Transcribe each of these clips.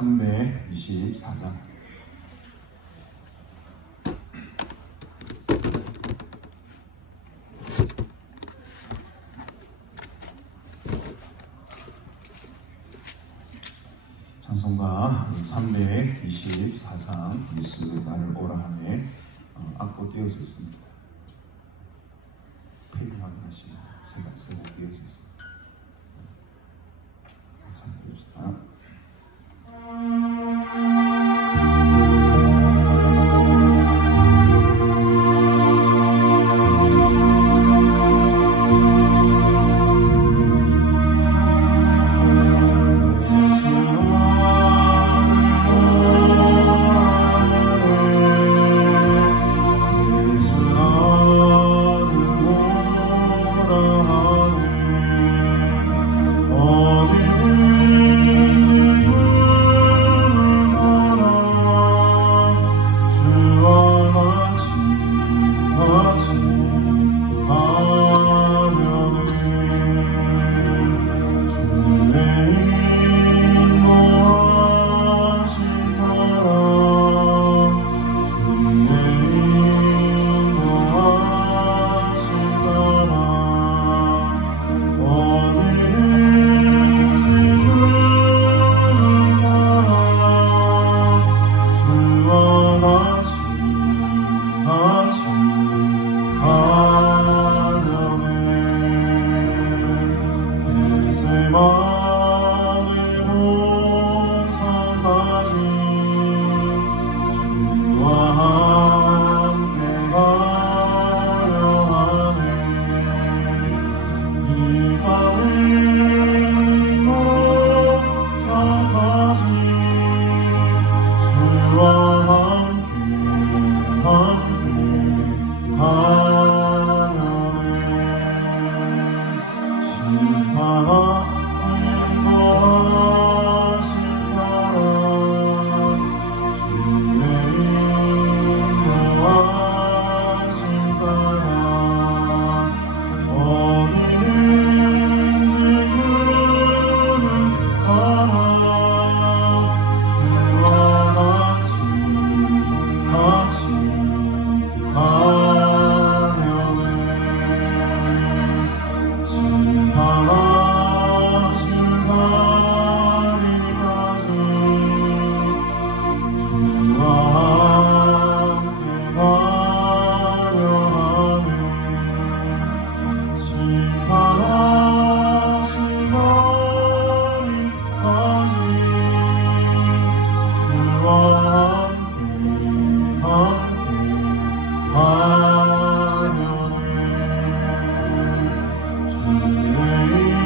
324장. 찬송가 324장 예수 나를 오라 하네 악보 띄어져 있습니다. 페이지 확인하시면 세곡 띄어져 있습니다. 다시 한번 띄웁시다. 주의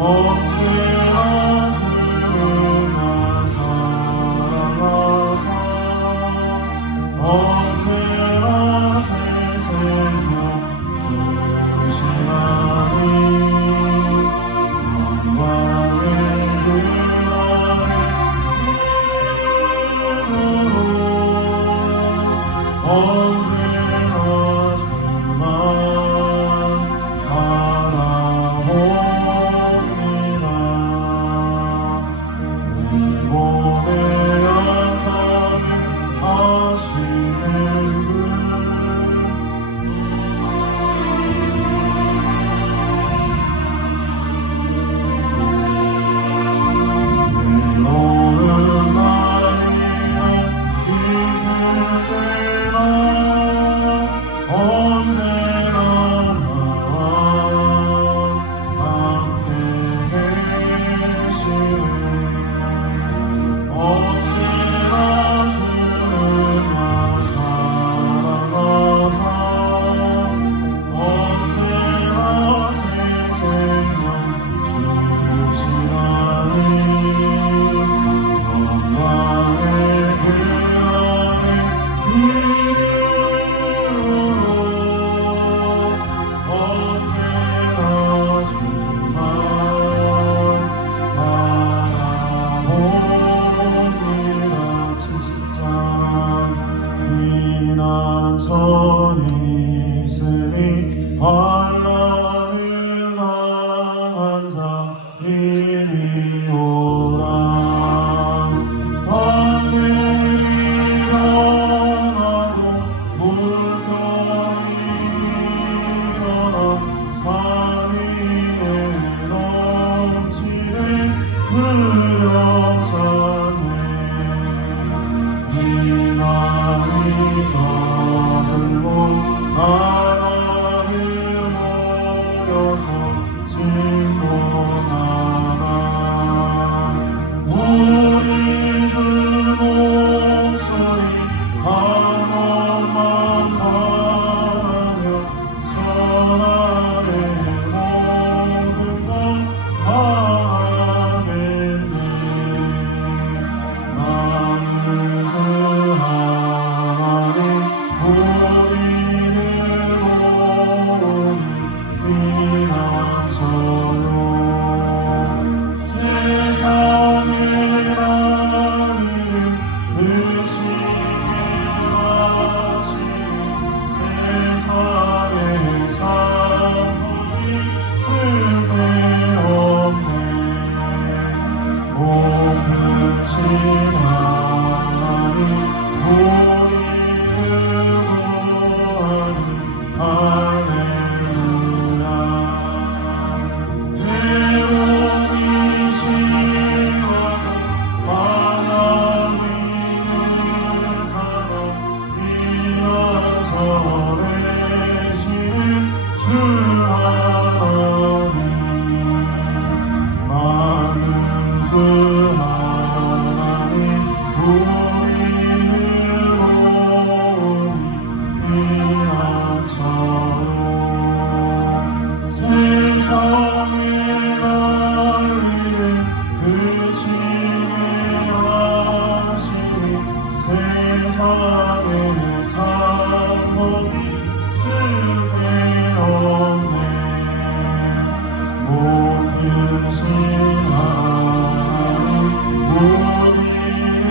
언제나 주님만 사랑하사 언제나 새 생명 주시나니 영광의 그 안에 이름으로 언제나 주만 바라봅니다. 내 몸의 약함을 아시는 주 외로운 날이나 기쁠 때나 언제나 나와 함께 계시네. 언제나 주님만 사랑하사 언제나 새 생명 주시나니 영광의 그 안에 이름으로 언제나 주만 바라봅니다. 70장 피난처에 있으니 환난을 당한 자이니오라. 하늘이 변하고 물결이 일어나 산 위에 넘치네. 두렵잖네. 이 날이 더들고 나라를 모여서 진동하라. 우리 주 목소리 한 번만 바라며 천하의 모든 것 하겠네. 나는 주 하나님 우리를 모으니 피난처요. 세상의 난리를 그치게 하시니 세상의 산물이 쓸데없네. 높으신 하나님 우리를 구하니 할렐루야. 괴로움이 심하고 환난이 가득하나 피난처에 계시는 주 하나님 많은 주 하나님 우리를 모으니 피난처요. 세상의 난리를 그치게 하시니 세상의 장법이 쓸데없네. 높으신 하나님 우리를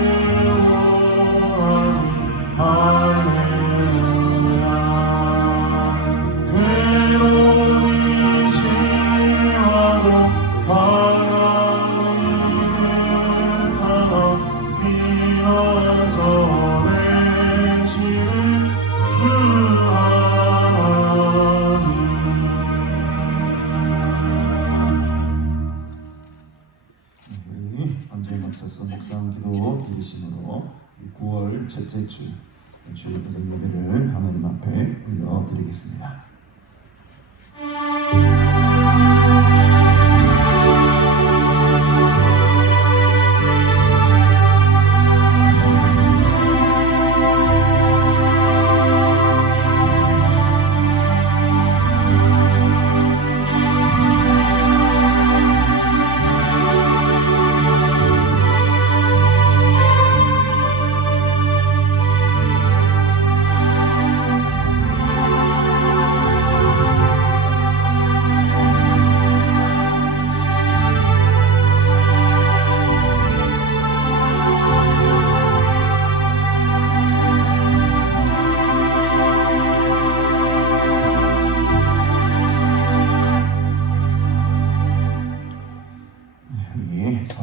구하니 할렐루야. 괴로움이 심하고 환난이 가득하나 피난처에 계시는 주 하나님. 우리 언제에 맞춰서 묵상 기도 드리심으로 9월 첫째 주 주일 고정 예배를 하나님 앞에 올려드리겠습니다.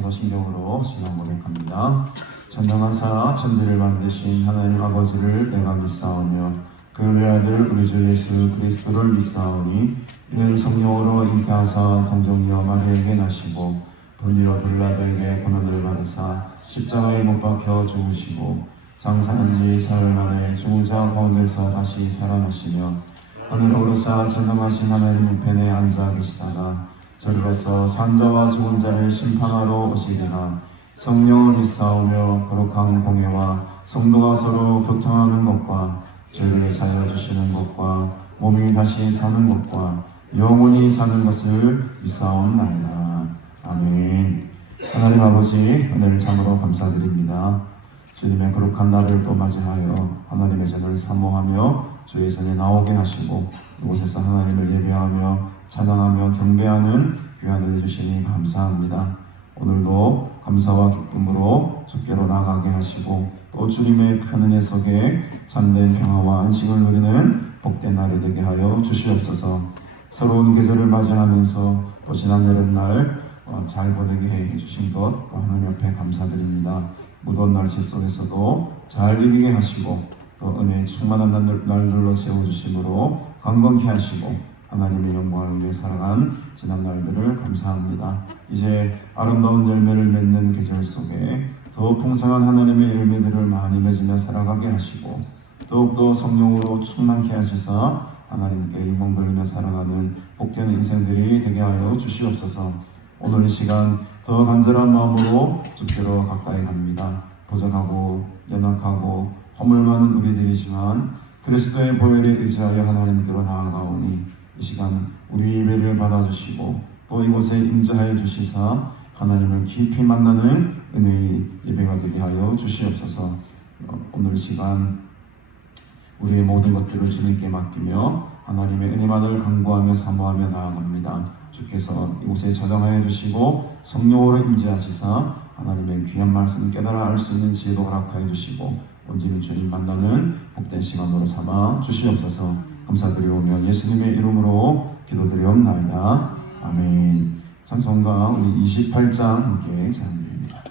사도신경으로 신앙 고백합니다. 전능하사 천지를 만드신 하나님 아버지를 내가 믿사오며 그 외아들 우리 주 예수 그리스도를 믿사오니 이는 성령으로 잉태하사 동정녀 마리아에게 나시고 본디오 빌라도에게 고난을 받으사 십자가에 못 박혀 죽으시고 장사한 지 사흘 만에 죽은 자 가운데서 다시 살아나시며 하늘로 오르사 전능하신 하나님 우편에 앉아 계시다가 저리로서 산자와 죽은 자를 심판하러 오시리라. 성령을 믿사오며 거룩한 공회와 성도가 서로 교통하는 것과 죄를 사하여 주시는 것과 몸이 다시 사는 것과 영원히 사는 것을 믿사옵나이다. 아멘. 하나님 아버지, 은혜를 참으로 감사드립니다. 주님의 거룩한 날을 또 맞이하여 하나님의 전을 사모하며 주의 전에 나오게 하시고 이곳에서 하나님을 예배하며 찬양하며 경배하는 귀한 은혜 주시니 감사합니다. 오늘도 감사와 기쁨으로 주께로 나가게 하시고 또 주님의 큰 은혜 속에 참된 평화와 안식을 누리는 복된 날이 되게 하여 주시옵소서. 새로운 계절을 맞이하면서 또 지난 여름날 잘 보내게 해주신 것 또 하나님 앞에 감사드립니다. 무더운 날씨 속에서도 잘 이기게 하시고 또 은혜의 충만한 날들로 채워주심으로 강건케 하시고 하나님의 영광을 위해 살아간 지난 날들을 감사합니다. 이제 아름다운 열매를 맺는 계절 속에 더 풍성한 하나님의 열매들을 많이 맺으며 살아가게 하시고 더욱더 성령으로 충만케 하시사 하나님께 영광 돌리며 살아가는 복된 인생들이 되게 하여 주시옵소서. 오늘 이 시간 더 간절한 마음으로 주께로 가까이 갑니다. 부족하고 연약하고 허물 많은 우리들이지만 그리스도의 보혈에 의지하여 하나님께로 나아가오니 이 시간 우리 예배를 받아주시고 또 이곳에 임재하여 주시사 하나님을 깊이 만나는 은혜의 예배가 되게 하여 주시옵소서. 오늘 시간 우리의 모든 것들을 주님께 맡기며 하나님의 은혜만을 간구하며 사모하며 나아갑니다. 주께서 이곳에 저장하여 주시고 성령으로 임재하시사 하나님의 귀한 말씀 깨달아 알 수 있는 지혜도 허락하여 주시고 온전히 주님 만나는 복된 시간으로 삼아 주시옵소서. 감사드리오며 예수님의 이름으로 기도드리옵나이다. 아멘. 찬송가 우리 28장 함께 찬양드립니다.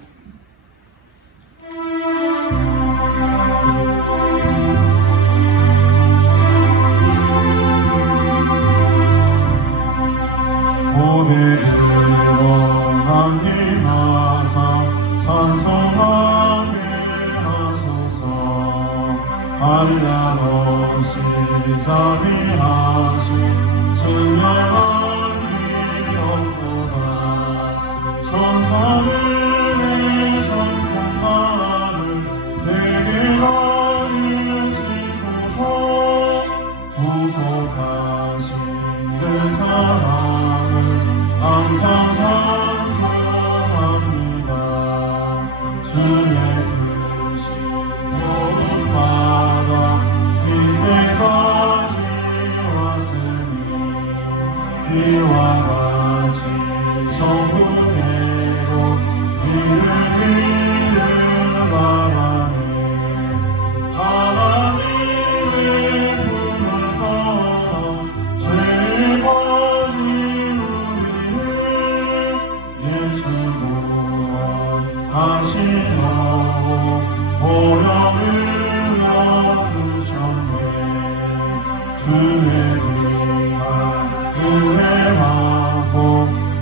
고개들로 만림하사 찬송하게 하소서. 한량없이 자비하신 선량한 기억보다 천사를 내 찬송하를 내게 나누시소서. 구속하신 그 사랑을 항상 찬송합니다. 주의 크신 모든 이때까지 왔으니 이와 같이 정부대로 이를 바라네. 하나님의 품을 떠나 죄에 빠진 우리를 예수 구원하시려고 보혈을 주의 귀한 은혜 받고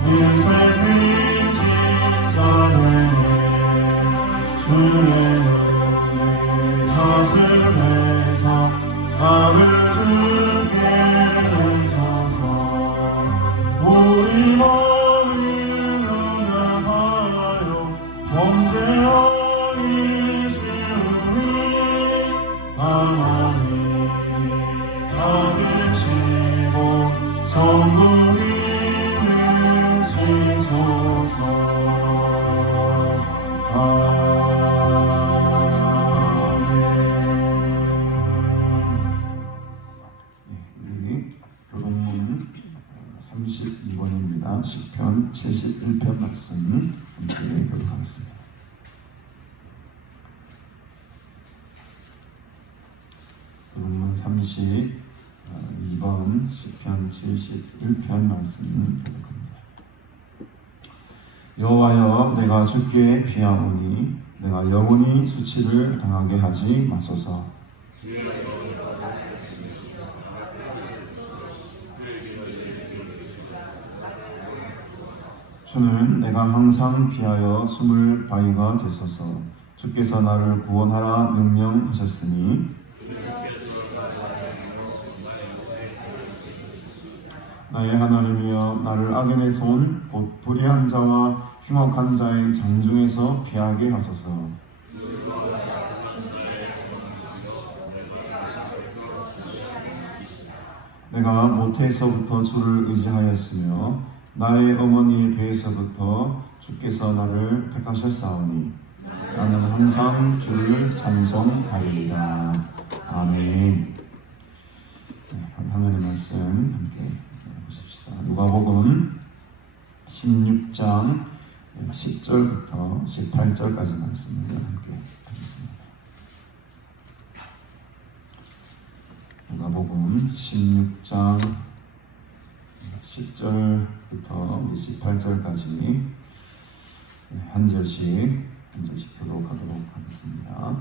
인생 빚진 자 되네. 주의 은혜 사슬해서 나를 주게 하소서. 우리 마음을 연약하여 범죄하기 쉬우니 하나님 받으시고 천국이 누시소서. 아멘. 우리 교동문 32번입니다. 시편 71편 말씀 함께 교독하겠습니다. 교동문 32번 시편 71편 말씀 교독합니다. 여호와여, 내가 주께 피하오니 내가 영원히 수치를 당하게 하지 마소서. 주는 내가 항상 피하여 숨을 바위가 되소서. 주께서 나를 구원하라 명령하셨으니 나의 하나님이여, 나를 악인의 손 곧 불의한 자와 흉악한 자의 장중에서 피하게 하소서. 내가 모태에서부터 주를 의지하였으며 나의 어머니의 배에서부터 주께서 나를 택하셨사오니 나는 항상 주를 찬송하리이다. 아멘. 하나님 말씀 함께 보십시다. 누가복음 16장 10절부터 18절까지 말씀을 함께 하겠습니다. 누가복음 16장 10절부터 18절까지 한 절씩 교독하도록 하겠습니다.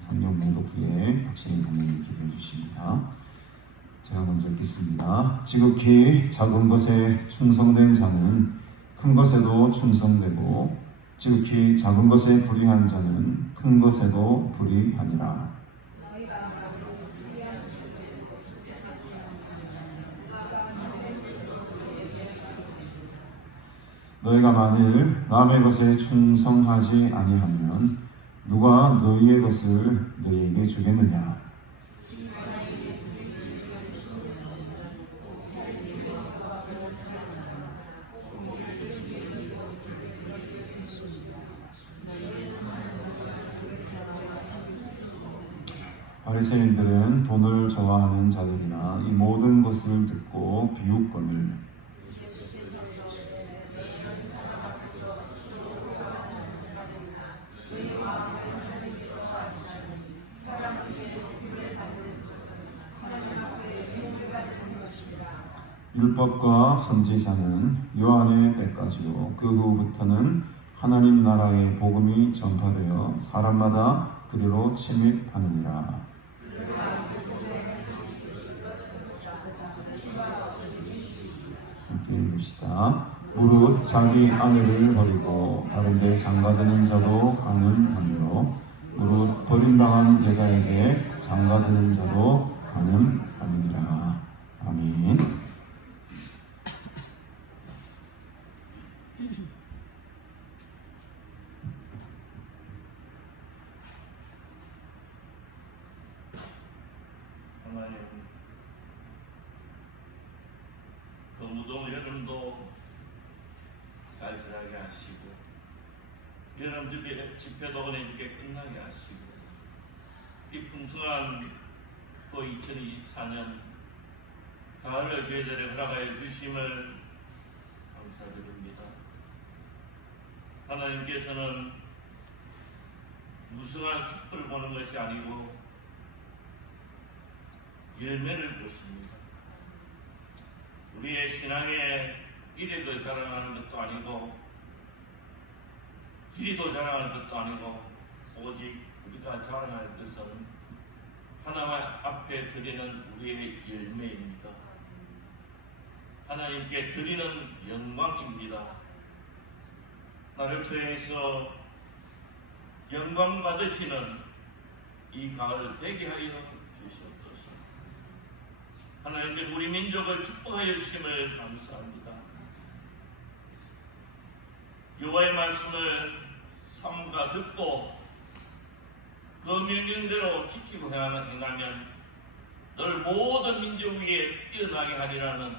성경 봉독 후에 박신희 장로님이 기도해 주십니다. 제가 먼저 읽겠습니다. 지극히 작은 것에 충성된 자는 큰 것에도 충성되고 지극히 작은 것에 불의한 자는 큰 것에도 불의하니라. 너희가 만일 남의 것에 충성하지 아니하면 누가 너희의 것을 너희에게 주겠느냐? 바리새인들은 돈을 좋아하는 자들이나 이 모든 것을 듣고 비웃거늘 율법과 선지자는 요한의 때까지요 그 후부터는 하나님 나라의 복음이 전파되어 사람마다 그리로 침입하느니라. 함께 읽읍시다. 무릇 자기 아내를 버리고 다른 데 장가드는 자도 가늠하며 무릇 버림당한 여자에게 장가드는 자도 가늠하느니라. 아멘. 하나님, 그 무더운 여름도 잘 지나게 하시고 여름 집회도 은혜롭게 끝나게 하시고 이 풍성한 또 2024년 가을을 저희들에게 허락하여 주심을 감사드립니다. 하나님께서는 무성한 숲을 보는 것이 아니고 열매를 보십니다. 우리의 신앙에 이래도 자랑하는 것도 아니고 길이도 자랑하는 것도 아니고 오직 우리가 자랑할 것은 하나님 앞에 드리는 우리의 열매입니다. 하나님께 드리는 영광입니다. 나를 통해서 영광 받으시는 이 가을 되게 하여 주시옵소서. 하나님께서 우리 민족을 축복하여 주심을 감사합니다. 여호와의 말씀을 삼가 듣고 그 명령대로 지키고 행하면 늘 모든 민족 위에 뛰어나게 하리라는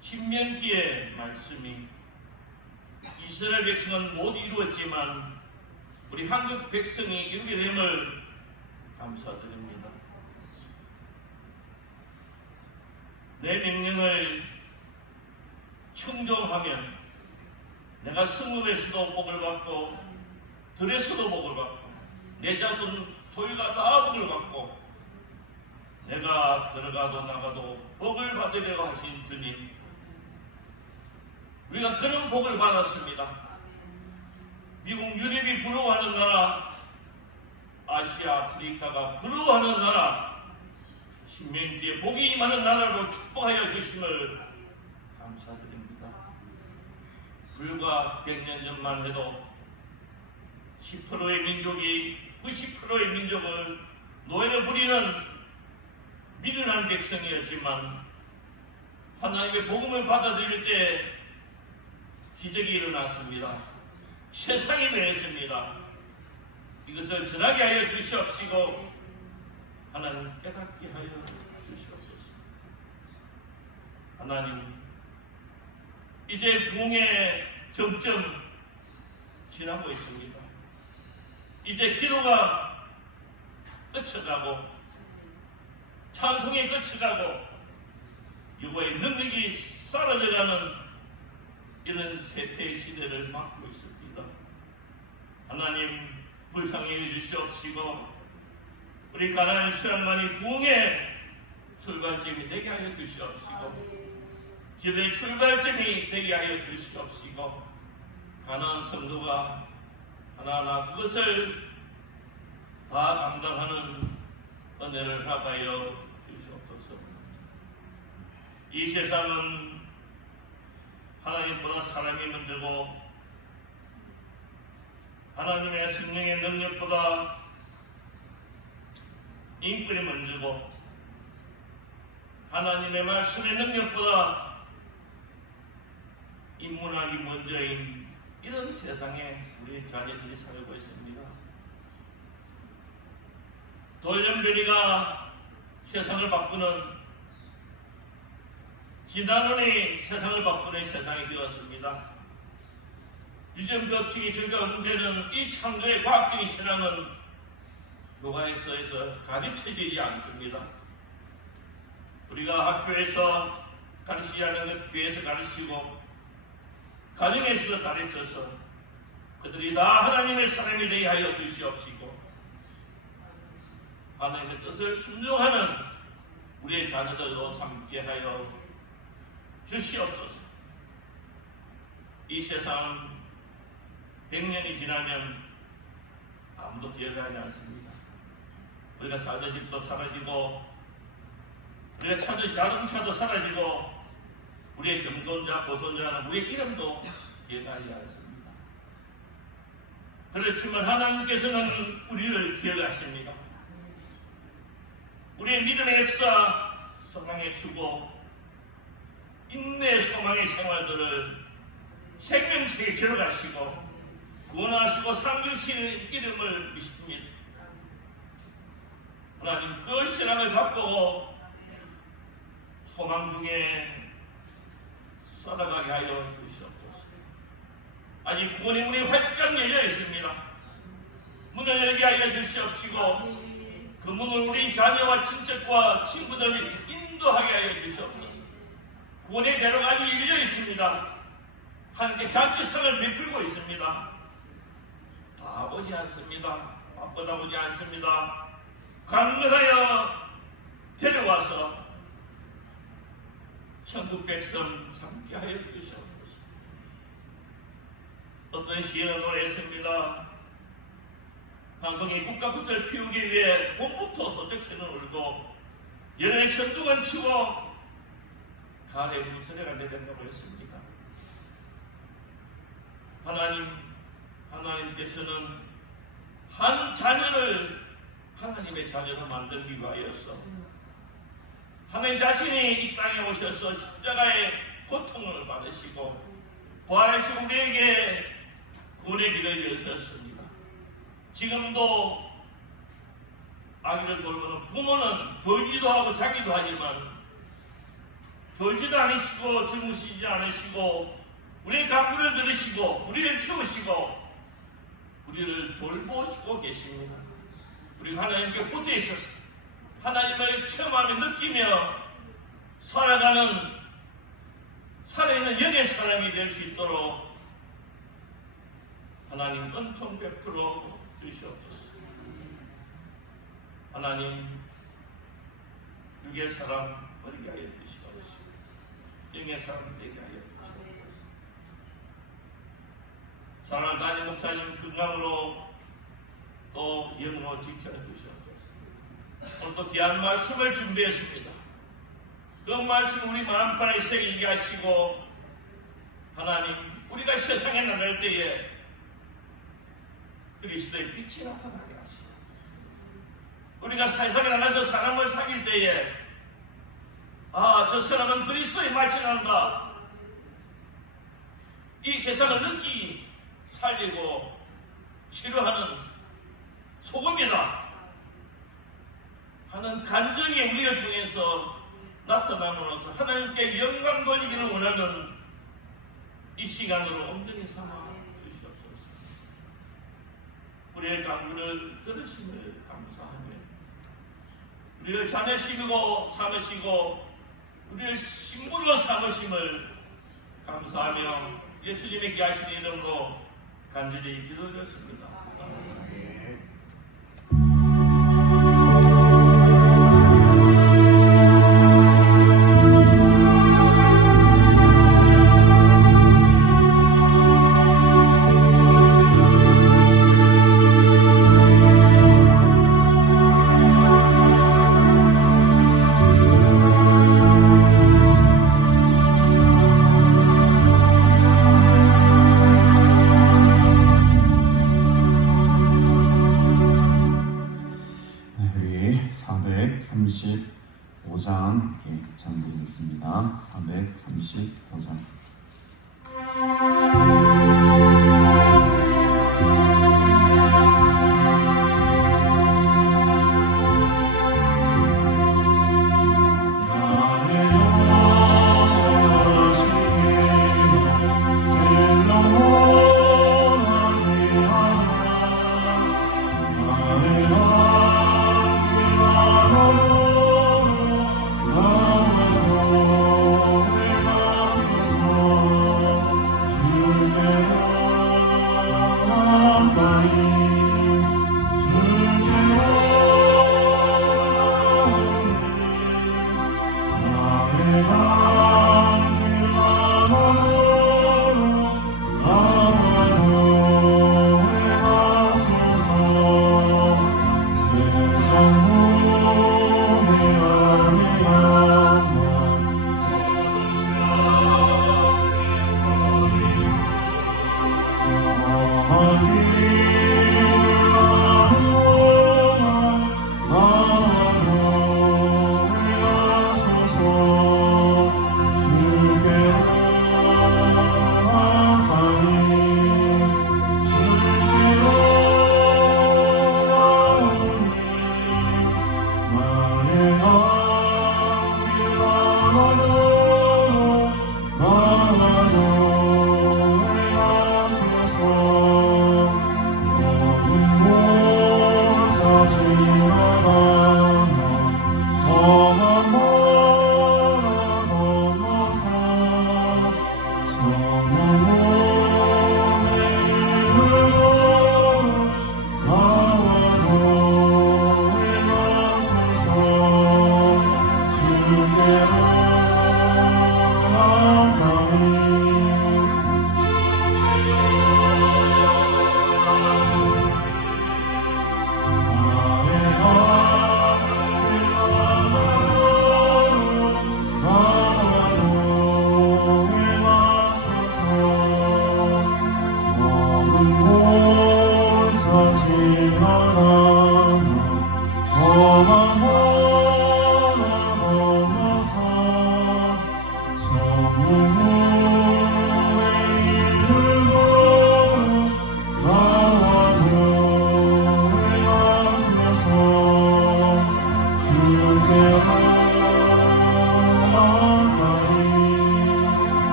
신명기의 말씀이 이스라엘 백성은 못 이루었지만 우리 한국 백성이 이루게 됨을 감사드립니다. 내 명령을 청종하면 내가 성읍에서도 복을 받고 들에서도 복을 받고 내 자손 소유가 다 복을 받고 내가 들어가도 나가도 복을 받으려고 하신 주님, 우리가 그런 복을 받았습니다. 미국 유럽이 부러워하는 나라, 아시아 아프리카가 부러워하는 나라, 신명기에 복이 임하는 나라로 축복하여 주심을 감사드립니다. 불과 100년 전만 해도 10%의 민족이 90%의 민족을 노예로 부리는 미련한 백성이었지만 하나님의 복음을 받아들일 때 기적이 일어났습니다. 세상이 변했습니다. 이것을 전하게 하여 주시옵시고 하나님 깨닫게 하여 주시옵소서. 하나님, 이제 부흥의 정점 지나고 있습니다. 이제 기도가 끝쳐가고 찬송이 끝쳐가고 여호와의 능력이 사라져가는 이런 세태의 시대를 맞고 있습니다. 하나님, 불쌍히 주시옵시고 우리 가나안 수양만이 부흥의 출발점이 되게 하여 주시옵시고 기도의 출발점이 되게 하여 주시옵시고 가나안 성도가 하나하나 그것을 다 감당하는 은혜를 받아여 주시옵소서. 이 세상은 하나님보다 사람이 먼저고 하나님의 성령의 능력보다 인권이 먼저고 하나님의 말씀의 능력보다 인문학이 먼저인 이런 세상에 우리 자녀들이 살고 있습니다. 돌연변이가 세상을 바꾸는 진단원이 세상을 바꾸는 세상이 되었습니다. 유전법칙이 적용되는 이 창조의 과학적인 신앙은 교과서에서 가르쳐지지 않습니다. 우리가 학교에서 가르치지 않는 것 교회에서 가르치고 가정에서 가르쳐서 그들이 다 하나님의 사람이 되게 하여 주시옵시고 하나님의 뜻을 순종하는 우리의 자녀들도 삼게 하여 주시옵소서. 이 세상 100년이 지나면 아무도 기억하지 않습니다. 우리가 살던 집도 사라지고 우리가 찾은 자동차도 사라지고 우리의 정손자, 고손자는 우리의 이름도 기억하지 않습니다. 그렇지만 하나님께서는 우리를 기억하십니다. 우리의 믿음의 역사, 소망의 수고, 인내 소망의 생활들을 생명책에 기록하시고 구원하시고 상주실 이름을 믿습니다. 하나님, 그 신앙을 바꾸고 소망 중에 살아가게 하여 주시옵소서. 아직 구원의 문이 활짝 열려 있습니다. 문을 열게 하여 주시옵시고 그 문을 우리 자녀와 친척과 친구들을 인도하게 하여 주시옵소서. 구원의 대로가 아직 열려 있습니다. 하나님께 잔치상을 베풀고 있습니다. 다 보지 않습니다. 바쁘다 보지 않습니다. 강렬하여 데려와서 천국 백성 삼게 하여 주시옵소서. 어떤 시인은 노래했습니다. 방송이 국가굿을 피우기 위해 봄부터 소쩍새는 울고 열의 천둥은 치고 가을에 무서레가 내린다고 했습니다. 하나님께서는 한 자녀를 하나님의 자녀로 만들기 위하여서 하나님 자신이 이 땅에 오셔서 십자가의 고통을 받으시고 부활하시고 우리에게 구원의 길을 여셨습니다. 지금도 아기를 돌보는 부모는 졸지도 하고 자기도 하지만 졸지도 않으시고 주무시지 않으시고 우리의 간구를 들으시고 우리를 키우시고 우리를 돌보시고 계십니다. 우리가 하나님께 붙어 있어서 하나님을 체험하며 느끼며 살아가는 살아있는 영의 사람이 될 수 있도록 하나님 은총 베풀어 주시옵소서. 하나님, 육의 사람 버리게 하여 주시옵소서. 영의 사람 되게 하여 주시옵소서. 사랑하는 담임 목사님 건강으로 또 영으로 지켜 주시옵소서. 오늘 또 귀한 말씀을 준비했습니다. 그 말씀 우리 마음판에 새기게 하시고 하나님 우리가 세상에 나갈 때에 그리스도의 빛이 나타나게 하시옵소서. 우리가 세상에 나가서 사람을 사귈 때에 저 사람은 그리스도의 맛이 난다. 이 세상을 느끼 살리고 치료하는 소금이다 하는 간증이 우리를 통해서 나타남으로써 하나님께 영광 돌리기를 원하는 이 시간으로 온전히 삼아 주시옵소서. 우리의 간구를 들으심을 감사하며 우리를 자녀시고 삼으시고 우리를 신부로 삼으심을 감사하며 예수님의 귀하신 이름으로 간절히 기도드렸습니다. 우리 435장 전드리겠습니다. 435장.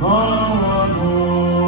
나와도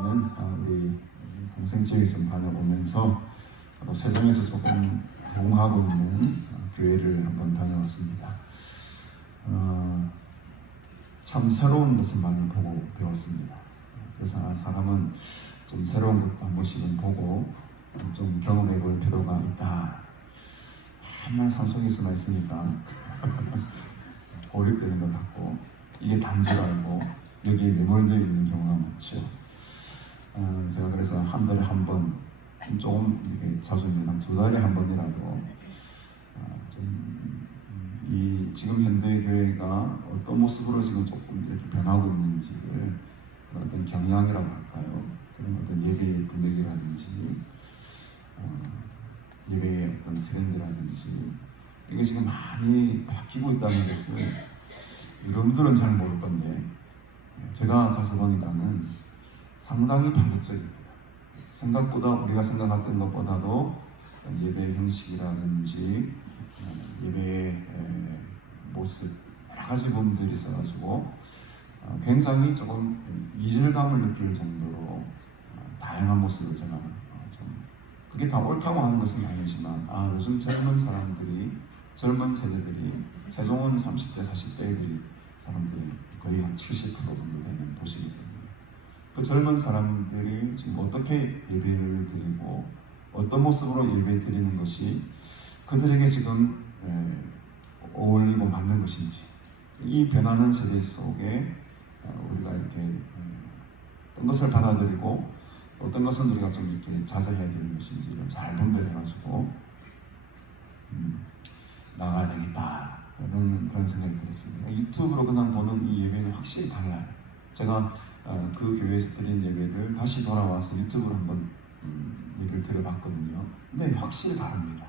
있는 우리 동생 집에 좀 다녀오면서 세종에서 조금 대웅하고 있는 교회를 한번 다녀왔습니다. 참 새로운 것을 많이 보고 배웠습니다. 그래서 사람은 좀 새로운 것도 한 번씩은 보고 좀 경험해 볼 필요가 있다. 맨날 산속에서만 있으니까 고립되는 것 같고 이게 단줄 알고 여기에 매몰되어 있는 경우가 많죠. 제가 그래서 한 달에 한 번, 조금 이렇게 자주면 한 2달에 한 번이라도 좀 이 지금 현대 교회가 어떤 모습으로 지금 조금 이렇게 변하고 있는지를 그런 어떤 경향이라고 할까요? 그런 어떤 예배의 분위기라든지 예배의 어떤 트렌드라든지 이게 지금 많이 바뀌고 있다는 것을 여러분들은 잘 모를 건데 제가 가서 보니까는 상당히 파격적입니다. 생각보다 우리가 생각했던 것보다도 예배의 형식이라든지 예배의 모습 여러 가지 부분들이 있어가지고 굉장히 조금 이질감을 느낄 정도로 다양한 모습을 제가 좀 그게 다 옳다고 하는 것은 아니지만 요즘 젊은 사람들이 젊은 세대들이 세종은 30대 40대들이 사람들이 거의 한 70% 정도 되는 도시이기 때문에 그 젊은 사람들이 지금 어떻게 예배를 드리고 어떤 모습으로 예배 드리는 것이 그들에게 지금 어울리고 맞는 것인지 이 변하는 세대 속에 우리가 이렇게 어떤 것을 받아들이고 어떤 것은 우리가 좀 이렇게 자제해야 되는 것인지를 잘 분별해가지고 나가야 되겠다 그런 생각이 들었습니다. 유튜브로 그냥 보는 이 예배는 확실히 달라요. 제가 그 교회에서 드린 예배를 다시 돌아와서 유튜브로 한번 예배를 드려봤거든요. 근데 확실히 다릅니다.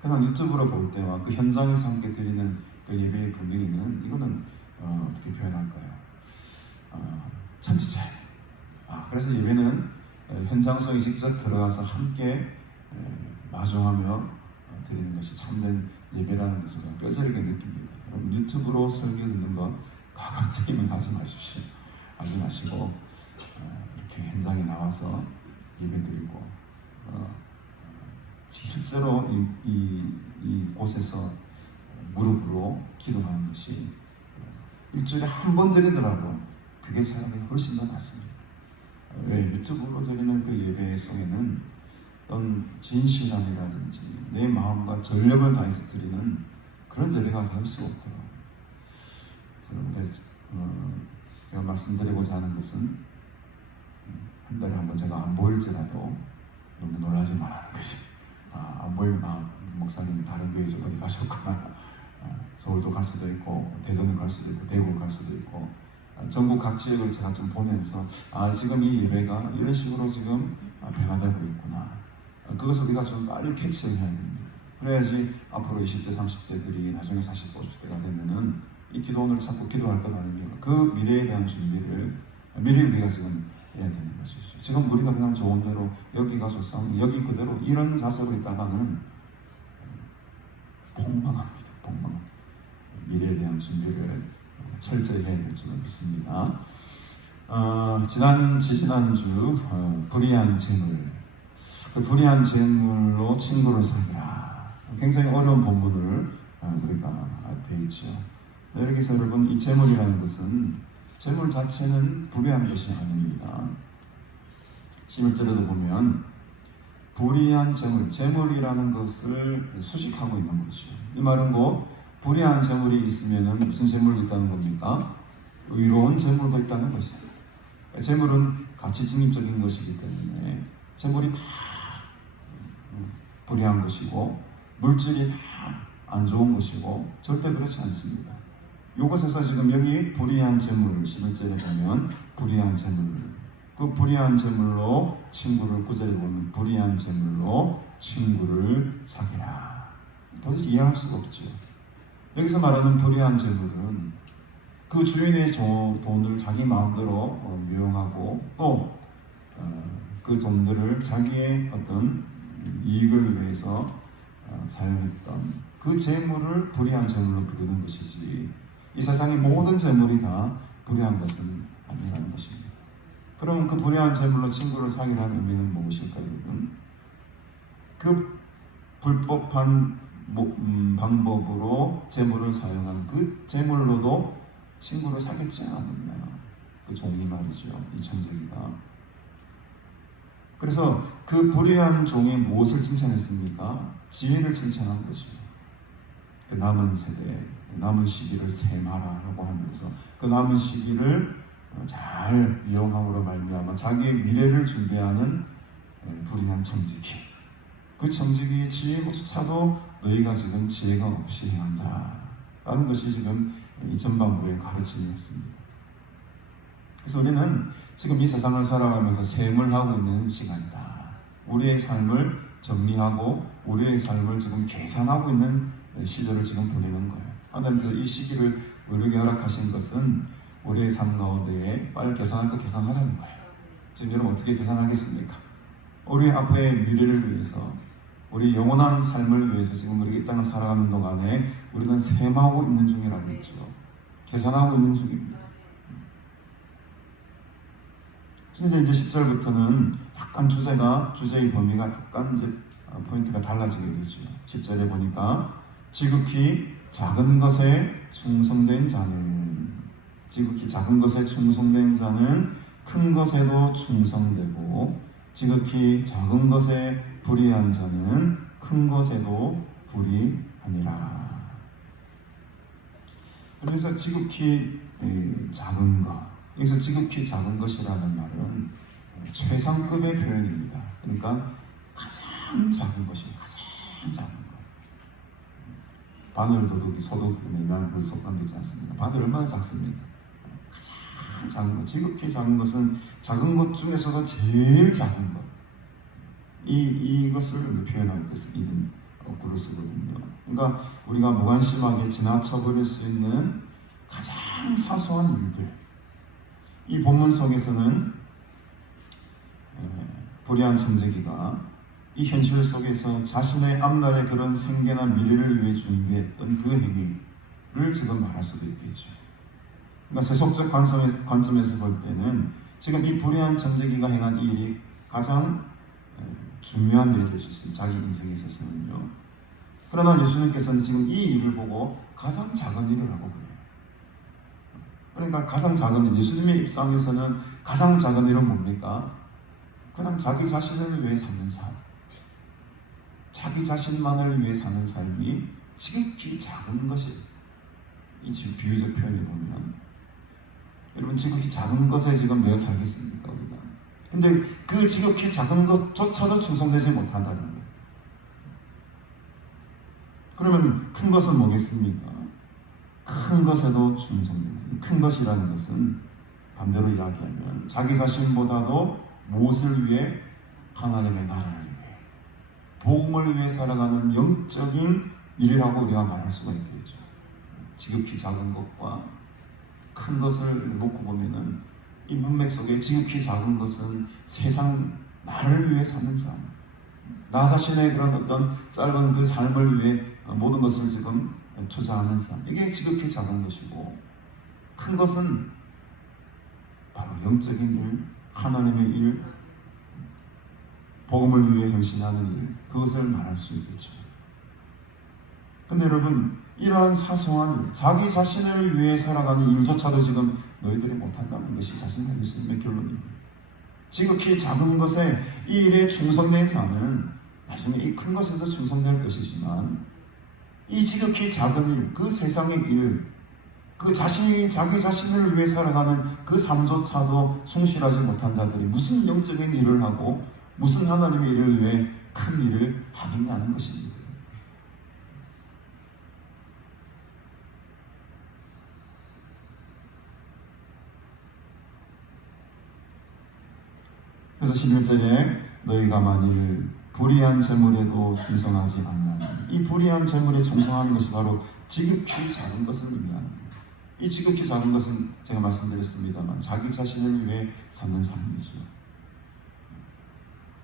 그냥 유튜브로 볼 때와 그 현장에서 함께 드리는 그 예배의 분위기는 이거는 어떻게 표현할까요? 천지차이. 그래서 예배는 현장 속에 직접 들어가서 함께 마주하며 드리는 것이 참된 예배라는 것을 제가 뼈저리게 느낍니다. 여러분 유튜브로 설교 듣는 것 과감적이면 하지 마십시오. 하지 마시고 이렇게 현장에 나와서 예배 드리고 실제로 이 곳에서 무릎으로 기도하는 것이 일주일에 한 번 드리더라도 그게 사람이 훨씬 더 낫습니다. 왜 유튜브로 드리는 그 예배 속에는 어떤 진실함이라든지 내 마음과 전력을 다해서 드리는 그런 예배가 될 수 없더라고요. 그런데 제가 말씀드리고자 하는 것은 한 달에 한 번 제가 안 보일지라도 너무 놀라지 말라는 것이 안 보이면 목사님 다른 교회 저 어디 가셨구나. 서울도 갈 수도 있고 대전을 갈 수도 있고 대구 갈 수도 있고 전국 각 지역을 제가 좀 보면서 지금 이 예배가 이런 식으로 지금 변화되고 있구나. 그것을 우리가 좀 빨리 캐치해야 됩니다. 그래야지 앞으로 20대 30대들이 나중에 40, 50대가 되면은 이 기도원을 찾고 기도할 것 아니면 그 미래에 대한 준비를 미리 우리가 지금 해야 되는 것이죠. 지금 우리가 그냥 좋은 대로 여기 가서 싸우면 여기 그대로 이런 자세로 있다가는 폭망합니다. 폭망. 미래에 대한 준비를 철저히 해야 될 줄 믿습니다. 지난주 불의한 재물, 그 불의한 재물로 친구를 사귀라. 굉장히 어려운 본문을 우리가 되어 있죠. 여기서 여러분 이 재물이라는 것은 재물 자체는 불의한 것이 아닙니다. 11절에도 보면 불의한 재물, 재물이라는 것을 수식하고 있는 것이죠. 이 말은 곧 불의한 재물이 있으면 무슨 재물이 있다는 겁니까? 의로운 재물도 있다는 것이에요. 재물은 가치 중립적인 것이기 때문에 재물이 다 불의한 것이고 물질이 다 안 좋은 것이고 절대 그렇지 않습니다. 이것에서 지금 여기 불의한 재물 11절에 보면 불의한 재물, 그 불의한 재물로 친구를 구절에 보면 불의한 재물로 친구를 사귀라. 도대체 이해할 수가 없죠. 여기서 말하는 불의한 재물은 그 주인의 돈을 자기 마음대로 유용하고 또 그 돈들을 자기의 어떤 이익을 위해서 사용했던 그 재물을 불의한 재물로 부르는 것이지 이 세상의 모든 재물이 다 불의한 것은 아니라는 것입니다. 그럼 그 불의한 재물로 친구를 사귀라는 의미는 무엇일까요, 여러분? 그 불법한 방법으로 재물을 사용한 그 재물로도 친구를 사귀지 않았느냐, 그 종이 말이죠, 이 청지기가. 그래서 그 불의한 종이 무엇을 칭찬했습니까? 지혜를 칭찬한 거죠. 그 남은 세대, 남은 시기를 세마라라고 하면서 그 남은 시기를 잘 이용함으로 말미암아 자기의 미래를 준비하는 불의한 청지기. 그 청지기의 지혜조차도 너희가 지금 지혜가 없이 해야 한다라는 것이 지금 이 전반부의 가르침이었습니다. 그래서 우리는 지금 이 세상을 살아가면서 셈을 하고 있는 시간이다. 우리의 삶을 정리하고 우리의 삶을 지금 계산하고 있는 시절을 지금 보내는 거예요. 하나님께서 이 시기를 우리에게 허락하신 것은 우리의 삶 가운데에 빨리 계산할 거 계산하라는 거예요. 지금 여러분 어떻게 계산하겠습니까? 우리 앞의 미래를 위해서, 우리 영원한 삶을 위해서 지금 우리가 이 땅을 살아가는 동안에 우리는 셈하고 있는 중이라고 했죠. 계산하고 있는 중입니다. 이제 10절부터는 약간 주제의 범위가 약간 이제 포인트가 달라지게 되죠. 10절에 보니까 지극히 작은 것에 충성된 자는, 지극히 작은 것에 충성된 자는 큰 것에도 충성되고, 지극히 작은 것에 불의한 자는 큰 것에도 불의하니라. 그래서 지극히 작은 것, 여기서 지극히 작은 것이라는 말은 최상급의 표현입니다. 그러니까 가장 작은 것입니다. 가장 작은 것. 바늘 도둑이 소도둑에 나를 속담되지 않습니다. 바늘 얼마나 작습니까? 가장 작은 것, 지극히 작은 것은 작은 것 중에서도 제일 작은 것. 이것을 표현할 때 쓰이는 글을 쓰거든요. 그러니까 우리가 무관심하게 지나쳐버릴 수 있는 가장 사소한 일들. 이 본문 속에서는 불의한 청지기가 이 현실 속에서 자신의 앞날의 그런 생계나 미래를 위해 준비했던 그 행위를 지금 말할 수도 있겠죠. 그러니까 세속적 관점에서 볼 때는 지금 이 불의한 청지기가 행한 이 일이 가장 중요한 일이 될 수 있습니다. 자기 인생에 있어서는요. 그러나 예수님께서는 지금 이 일을 보고 가장 작은 일을 하고 그래요. 그러니까 가장 작은 일, 예수님의 입장에서는 가장 작은 일은 뭡니까? 그냥 자기 자신을 위해 사는 삶, 자기 자신만을 위해 사는 삶이 지극히 작은 것이, 이 비유적 표현을 보면 여러분 지극히 작은 것에 지금 매여 살겠습니까 우리가? 근데 그 지극히 작은 것조차도 충성되지 못한다는 거예요. 그러면 큰 것은 뭐겠습니까? 큰 것에도 충성됩니다. 큰 것이라는 것은 반대로 이야기하면 자기 자신보다도 무엇을 위해? 하나님의 나라를 위해, 복음을 위해 살아가는 영적인 일이라고 우리가 말할 수가 있겠죠. 지극히 작은 것과 큰 것을 놓고 보면은 이 문맥 속에 지극히 작은 것은 세상 나를 위해 사는 삶, 나 자신의 그런 어떤 짧은 그 삶을 위해 모든 것을 지금 투자하는 삶, 이게 지극히 작은 것이고, 큰 것은 바로 영적인 일, 하나님의 일, 복음을 위해 헌신하는 일, 그것을 말할 수 있겠죠. 근데 여러분, 이러한 사소한 일, 자기 자신을 위해 살아가는 일조차도 지금 너희들이 못한다는 것이 자신의 예수님의 결론입니다. 지극히 작은 것에 이 일에 충성된 자는 나중에 이 큰 것에도 충성될 것이지만, 이 지극히 작은 일, 그 세상의 일, 그 자기 자신을 위해 살아가는 그 삶조차도 충실하지 못한 자들이 무슨 영적인 일을 하고 무슨 하나님의 일을 위해 큰 일을 하겠냐는 것입니다. 그래서 11절에 너희가 만일 불의한 재물에도 충성하지 않으면, 이 불의한 재물에 충성하는 것이 바로 지극히 작은 것을 의미하는 거예요. 이 지극히 작은 것은 제가 말씀드렸습니다만 자기 자신을 위해 사는 삶이죠.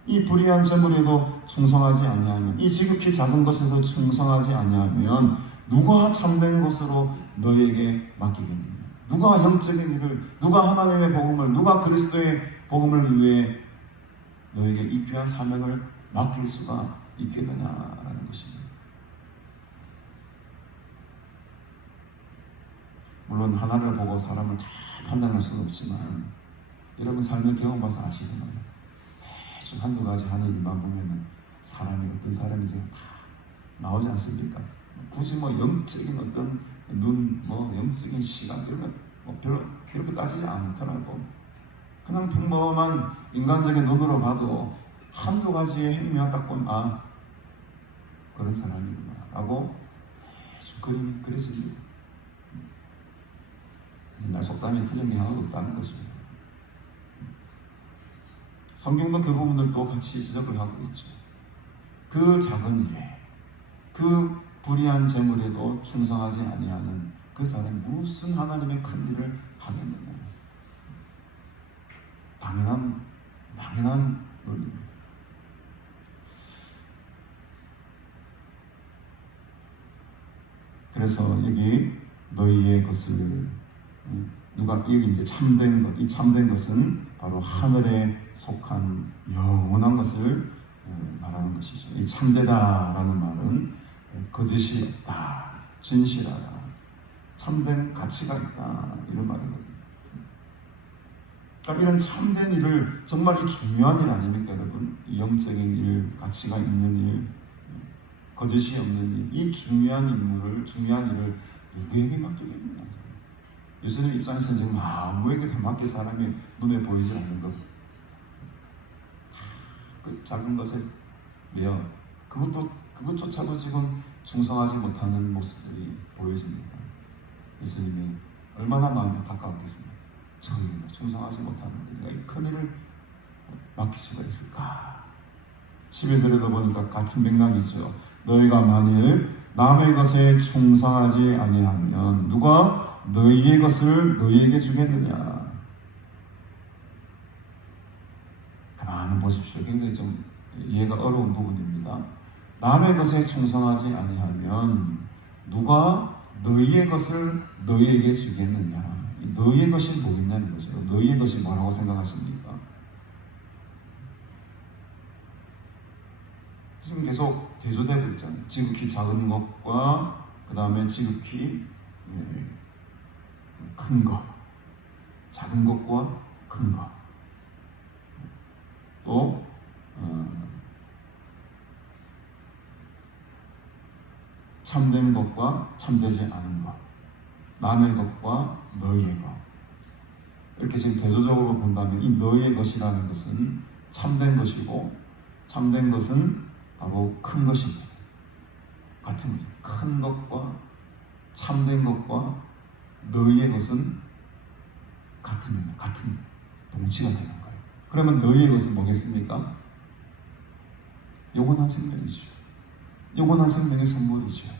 이 불의한 재물에도 충성하지 아니하면, 이 지극히 작은 것에도 충성하지 아니하면 누가 참된 것으로 너에게 맡기겠느냐? 누가 영적인 일을, 누가 하나님의 복음을, 누가 그리스도의 복음을 위해 너에게 이 귀한 사명을 맡길 수가 있겠느냐라는 것입니다. 물론 하나를 보고 사람을 다 판단할 수는 없지만 여러분 삶의 경험 봐서 아시잖아요. 대충 한두 가지 하는 일만 보면은 사람이 어떤 사람인지 다 나오지 않습니까? 굳이 뭐 영적인 어떤 영적인 시각 이런 거 별로 그렇게 따지지 않더라도 그냥 평범한 인간적인 눈으로 봐도 한두 가지의 행위만 딱 보면 그런 사람이구나 라고 대충 그림이 그려집니다. 옛날 속담에 틀린 게 하나도 없다는 것입니다. 성경도 그 부분들도 같이 지적을 하고 있죠. 그 작은 일에, 그 불의한 재물에도 충성하지 아니하는 그 사람이 무슨 하나님의 큰 일을 하겠느냐. 당연한 논리입니다. 그래서 여기 너희의 것을 여기 이제 참된 것, 이 참된 것은 바로 하늘에 속한 영원한 것을 말하는 것이죠. 이 참되다라는 말은 거짓이 없다, 진실하다, 참된 가치가 있다 이런 말이거든요. 그러니까 이런 참된 일을 정말 이 중요한 일 아닙니까, 여러분? 이 영적인 일, 가치가 있는 일, 거짓이 없는 일, 이 중요한 일을 누구에게 맡기겠느냐? 예수님 입장에서는 지금 아무에게도 맡길 사람이 눈에 보이지 않는 것. 그 작은 것에 매여 그것조차도 지금 충성하지 못하는 모습들이 보여집니다. 예수님이 얼마나 마음이 안타까웠겠습니까? 저희도 충성하지 못하는데 내가 이 큰 일을 맡길 수가 있을까? 11절에도 보니까 같은 맥락이죠. 너희가 만일 남의 것에 충성하지 아니하면 누가 너희의 것을 너희에게 주겠느냐? 가만히 보십시오. 굉장히 좀 이해가 어려운 부분입니다. 남의 것에 충성하지 아니하면 누가 너희의 것을 너희에게 주겠느냐? 너희의 것이 뭐있냐는 거죠. 너희의 것이 뭐라고 생각하십니까? 지금 계속 대조되고 있잖아요. 지극히 작은 것과 그 다음에 지극히 큰 것, 작은 것과 큰 것, 또 참된 것과 참되지 않은 것, 남의 것과 너희의 것. 이렇게 지금 대조적으로 본다면 이 너희의 것이라는 것은 참된 것이고 참된 것은 바로 큰 것입니다. 같은 거죠. 큰 것과 참된 것과 너희의 것은 같은 동치가 되는 거예요. 그러면 너희의 것은 뭐겠습니까? 영원한 생명이죠. 영원한 생명의 선물이죠.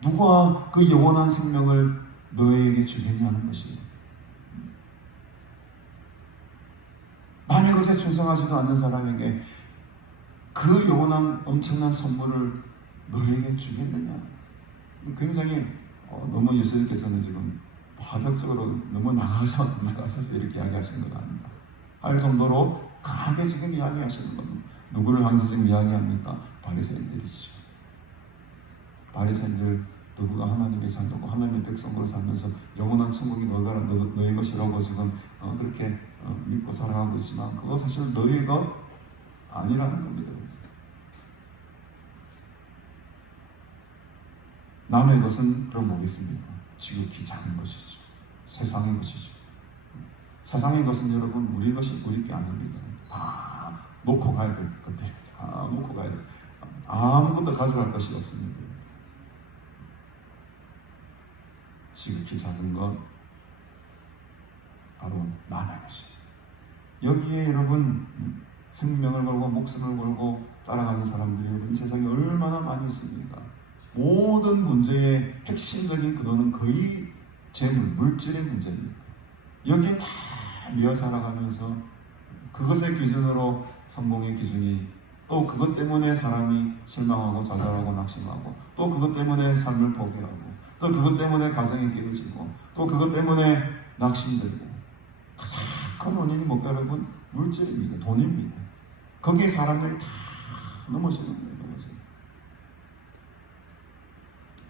누가 그 영원한 생명을 너희에게 주겠냐는 것이에요. 남의 것에 충성하지도 않는 사람에게 그 영원한 엄청난 선물을 너희에게 주겠느냐? 굉장히 너무 예수님께서는 지금 파격적으로 너무 나가셔서 이렇게 이야기하시는 것 아닌가 할 정도로 강하게 지금 이야기하시는 겁니다. 누구를 향해서 지금 이야기합니까? 바리새인들이시죠. 바리새인들 누구가 하나님의 자녀고 하나님의 백성으로 살면서 영원한 천국이 너희 것이라고 지금 그렇게 믿고 살아가고 있지만 그거 사실 너희 것 아니라는 겁니다. 남의 것은 그럼 뭐겠습니까? 지극히 작은 것이죠. 세상의 것이죠. 세상의 것은 여러분 우리 게 아닙니다. 다 놓고 가야 될 것들입니다. 다 놓고 가야 될 아무것도 가져갈 것이 없습니다. 지극히 작은 것 바로 남의 것입니다. 여기에 여러분 생명을 걸고 목숨을 걸고 따라가는 사람들이 여러분 이 세상에 얼마나 많이 있습니까? 모든 문제의 핵심적인 근원은 거의 재물, 물질의 문제입니다. 여기에 다 미어 살아가면서 그것의 기준으로 성공의 기준이 또 그것 때문에 사람이 실망하고 좌절하고 낙심하고 또 그것 때문에 삶을 포기하고 또 그것 때문에 가정이 깨어지고 또 그것 때문에 낙심되고 가장 큰 원인이 뭘까 여러분? 물질입니다. 돈입니다. 거기에 사람들이 다 넘어지는 거예요.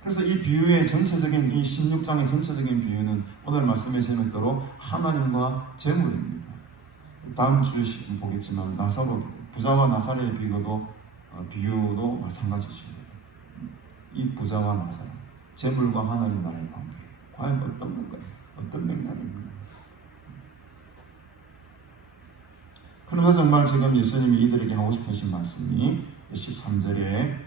그래서 이 비유의 전체적인, 이 16장의 전체적인 비유는 오늘 말씀에 제는 대로 하나님과 재물입니다. 다음 주에 보겠지만 나사로, 부자와 나사로의 비유도 마찬가지입니다. 이 부자와 나사로, 재물과 하나님 나라의 관계, 과연 어떤 건가요? 어떤 맥락인가요? 그러면서 정말 지금 예수님이 이들에게 하고 싶으신 말씀이 13절에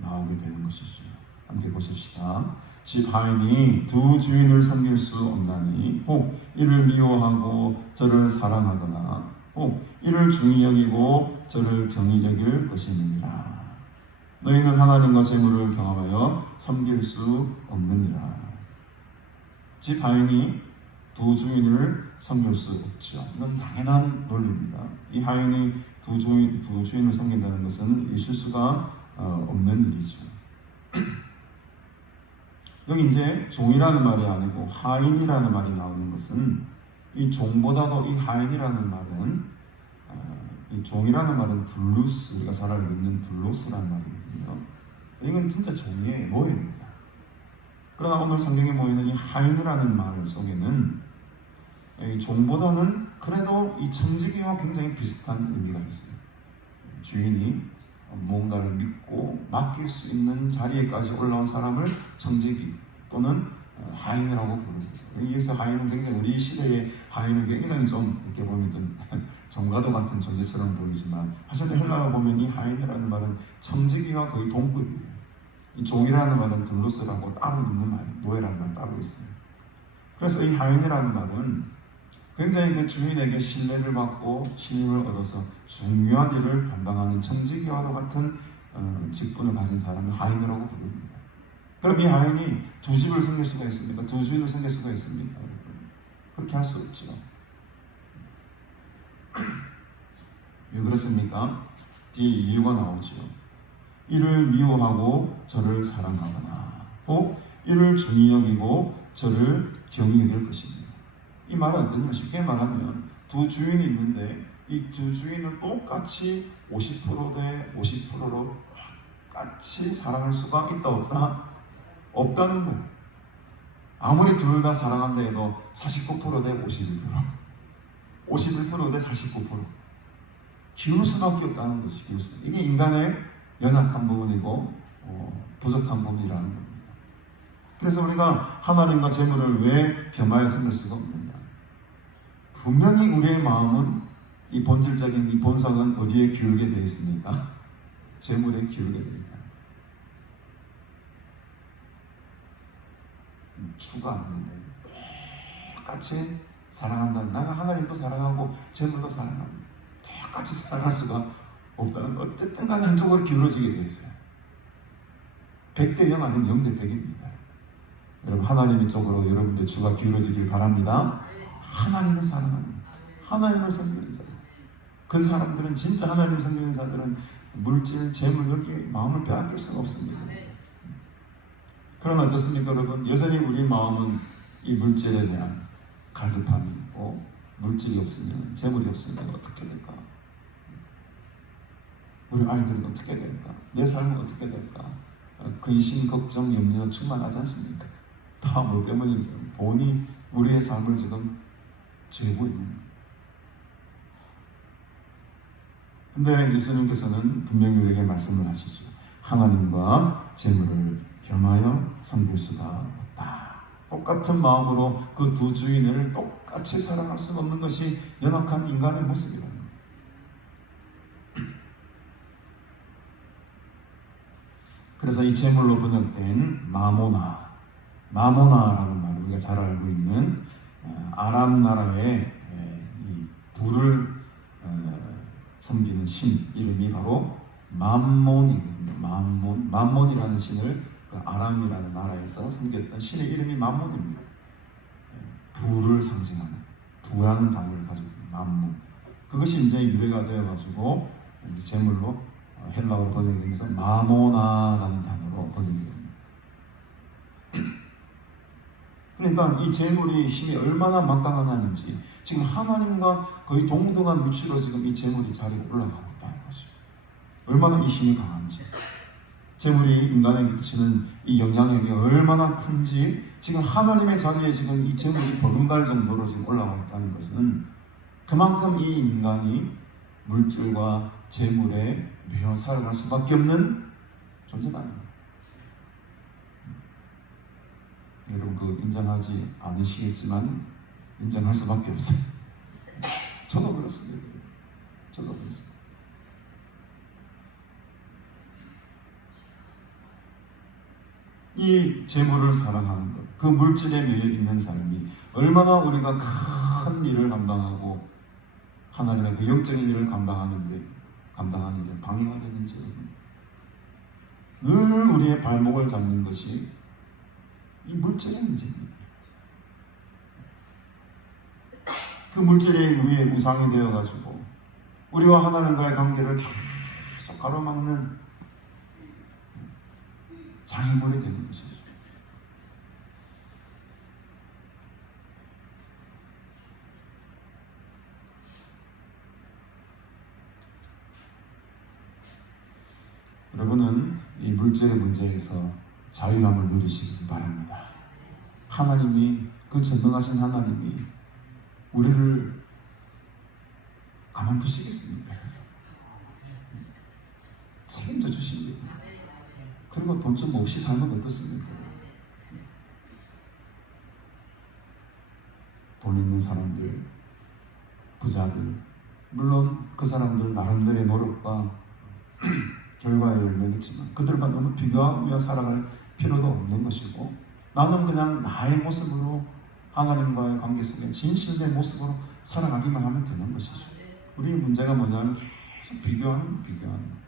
나오게 되는 것이죠. 함께 보십시다. 집 하인이 두 주인을 섬길 수 없나니 혹 이를 미워하고 저를 사랑하거나 혹 이를 중히 여기고 저를 경히 여길 것이니라. 너희는 하나님과 재물을 경험하여 섬길 수 없느니라. 집 하인이 두 주인을 섬길 수 없죠. 이건 당연한 논리입니다. 이 하인이 두 주인을 섬긴다는 것은 있을 수가 없는 일이죠. 여기 이제 종이라는 말이 아니고 하인이라는 말이 나오는 것은 이 종보다도 이 하인이라는 말은 이 종이라는 말은 둘루스, 우리가 잘 알고 있는 둘루스라는 말이거든요. 이건 진짜 종이의 노예입니다. 그러나 오늘 성경에 모이는 이 하인이라는 말 속에는 이 종보다는 그래도 이 청지기와 굉장히 비슷한 의미가 있어요. 주인이 뭔가를 믿고 맡길 수 있는 자리에까지 올라온 사람을 청지기 또는 하인이라고 부릅니다. 여기서 하인은 굉장히, 우리 시대의 하인은 굉장히 좀 이렇게 보면 좀 정가도 같은 존재처럼 보이지만 사실 헬라어 보면 이 하인이라는 말은 청지기와 거의 동급이에요. 이 종이라는 말은 둘루스라고 따로 있는 말, 노예라는 말 따로 있어요. 그래서 이 하인이라는 말은 굉장히 그 주인에게 신뢰를 받고 신임을 얻어서 중요한 일을 담당하는 청지기와도 같은 직분을 가진 사람을 하인이라고 부릅니다. 그럼 이 하인이 두 집을 섬길 수가 있습니까? 두 주인을 섬길 수가 있습니까? 그렇게 할 수 없죠. 왜 그렇습니까? 뒤에 이유가 나오죠. 이를 미워하고 저를 사랑하거나 혹 이를 중히 여기고 저를 경히 여길 것입니다. 이 말은 어떠냐? 쉽게 말하면 두 주인이 있는데 이 두 주인을 똑같이 50% 대 50%로 똑같이 사랑할 수가 있다 없다? 없다는 거예요. 아무리 둘 다 사랑한다 해도 49% 대 51%, 51% 대 49% 기울 수밖에 없다는 것이, 이게 인간의 연약한 부분이고 부족한 부분이라는 겁니다. 그래서 우리가 하나님과 재물을 왜 겸하여 섬길 수가 없느냐? 분명히 우리의 마음은 이 본질적인 이 본성은 어디에 기울게 되어 있습니까? 재물에 기울게 되어 있다. 추가 않는데 똑같이 사랑한다면 내가 하나님도 사랑하고 재물도 사랑합니다. 똑같이 사랑할 수가 없다는, 어쨌든 간에 한쪽으로 기울어지게 되어 있어요. 100대 0 아니면 0대 100입니다. 여러분 하나님의 쪽으로 여러분들 주가 기울어지길 바랍니다. 하나님을 사랑하는, 하나님을 섬기는 자, 그 사람들은, 진짜 하나님을 섬기는 자들은 물질, 재물 여기에 마음을 빼앗길 수가 없습니다. 그러나 어떻습니까 여러분? 여전히 우리 마음은 이 물질에 대한 갈급함이 있고, 물질이 없으면, 재물이 없으면 어떻게 될까? 우리 아이들은 어떻게 될까? 내 삶은 어떻게 될까? 근심, 걱정, 염려 충만하지 않습니까? 다 뭐 때문입니까? 돈이 우리의 삶을 지금 죄고 있는 거예요. 근데 예수님께서는 분명히 우리에게 말씀을 하시죠. 하나님과 재물을 겸하여 섬길 수가 없다. 똑같은 마음으로 그 두 주인을 똑같이 사랑할 수 없는 것이 연약한 인간의 모습이라는 거예요. 그래서 이 재물로 번역된 마모나라는 말을 우리가 잘 알고 있는 아람 나라의 이 부를 섬기는 신 이름이 바로 맘몬이거든요. 맘몬이라는 신을 그 아람이라는 나라에서 섬겼던 신의 이름이 맘몬입니다. 부를 상징하는, 부라는 단어를 가지고 있는 맘몬. 그것이 이제 유래가 되어가지고 제물로 헬라어로 번역이 되면서 마모나라는 단어로 번역이 됩니다. 그러니까 이 재물이 힘이 얼마나 막강하냐는지 지금 하나님과 거의 동등한 위치로 지금 이 재물이 자리에 올라가고 있다는 거죠. 얼마나 이 힘이 강한지, 재물이 인간에게 끼치는 이 영향력이 얼마나 큰지, 지금 하나님의 자리에 지금 이 재물이 버금갈 정도로 지금 올라가 있다는 것은 그만큼 이 인간이 물질과 재물에 매여 살아갈 수밖에 없는 존재다는 거예요. 여러분 그 인정하지 않으시겠지만 인정할 수밖에 없어요. 저도 그렇습니다. 저도 그렇습니다. 이 재물을 사랑하는 것, 그 물질에 매여 있는 사람이 얼마나 우리가 큰 일을 감당하고 하나님의 그 영적인 일을 감당하는 일에 방해가 되는지, 늘 우리의 발목을 잡는 것이 이 물질의 문제입니다. 그 물질이 우리의 우상이 되어가지고 우리와 하나님과의 관계를 계속 가로막는 장애물이 되는 것이죠. 여러분은 이 물질의 문제에서 자유함을 누리시기 바랍니다. 하나님이, 그 전능하신 하나님이 우리를 가만두시겠습니까? 책임져 주십니다. 그리고 돈 좀 없이 살면 어떻습니까? 돈 있는 사람들, 부자들, 물론 그 사람들 나름대로의 노력과 결과에 열매겠지만 그들과 너무 비교하며 살아갈 필요도 없는 것이고, 나는 그냥 나의 모습으로 하나님과의 관계 속에 진실된 모습으로 살아가기만 하면 되는 것이죠. 우리의 문제가 뭐냐면 계속 비교하는 거.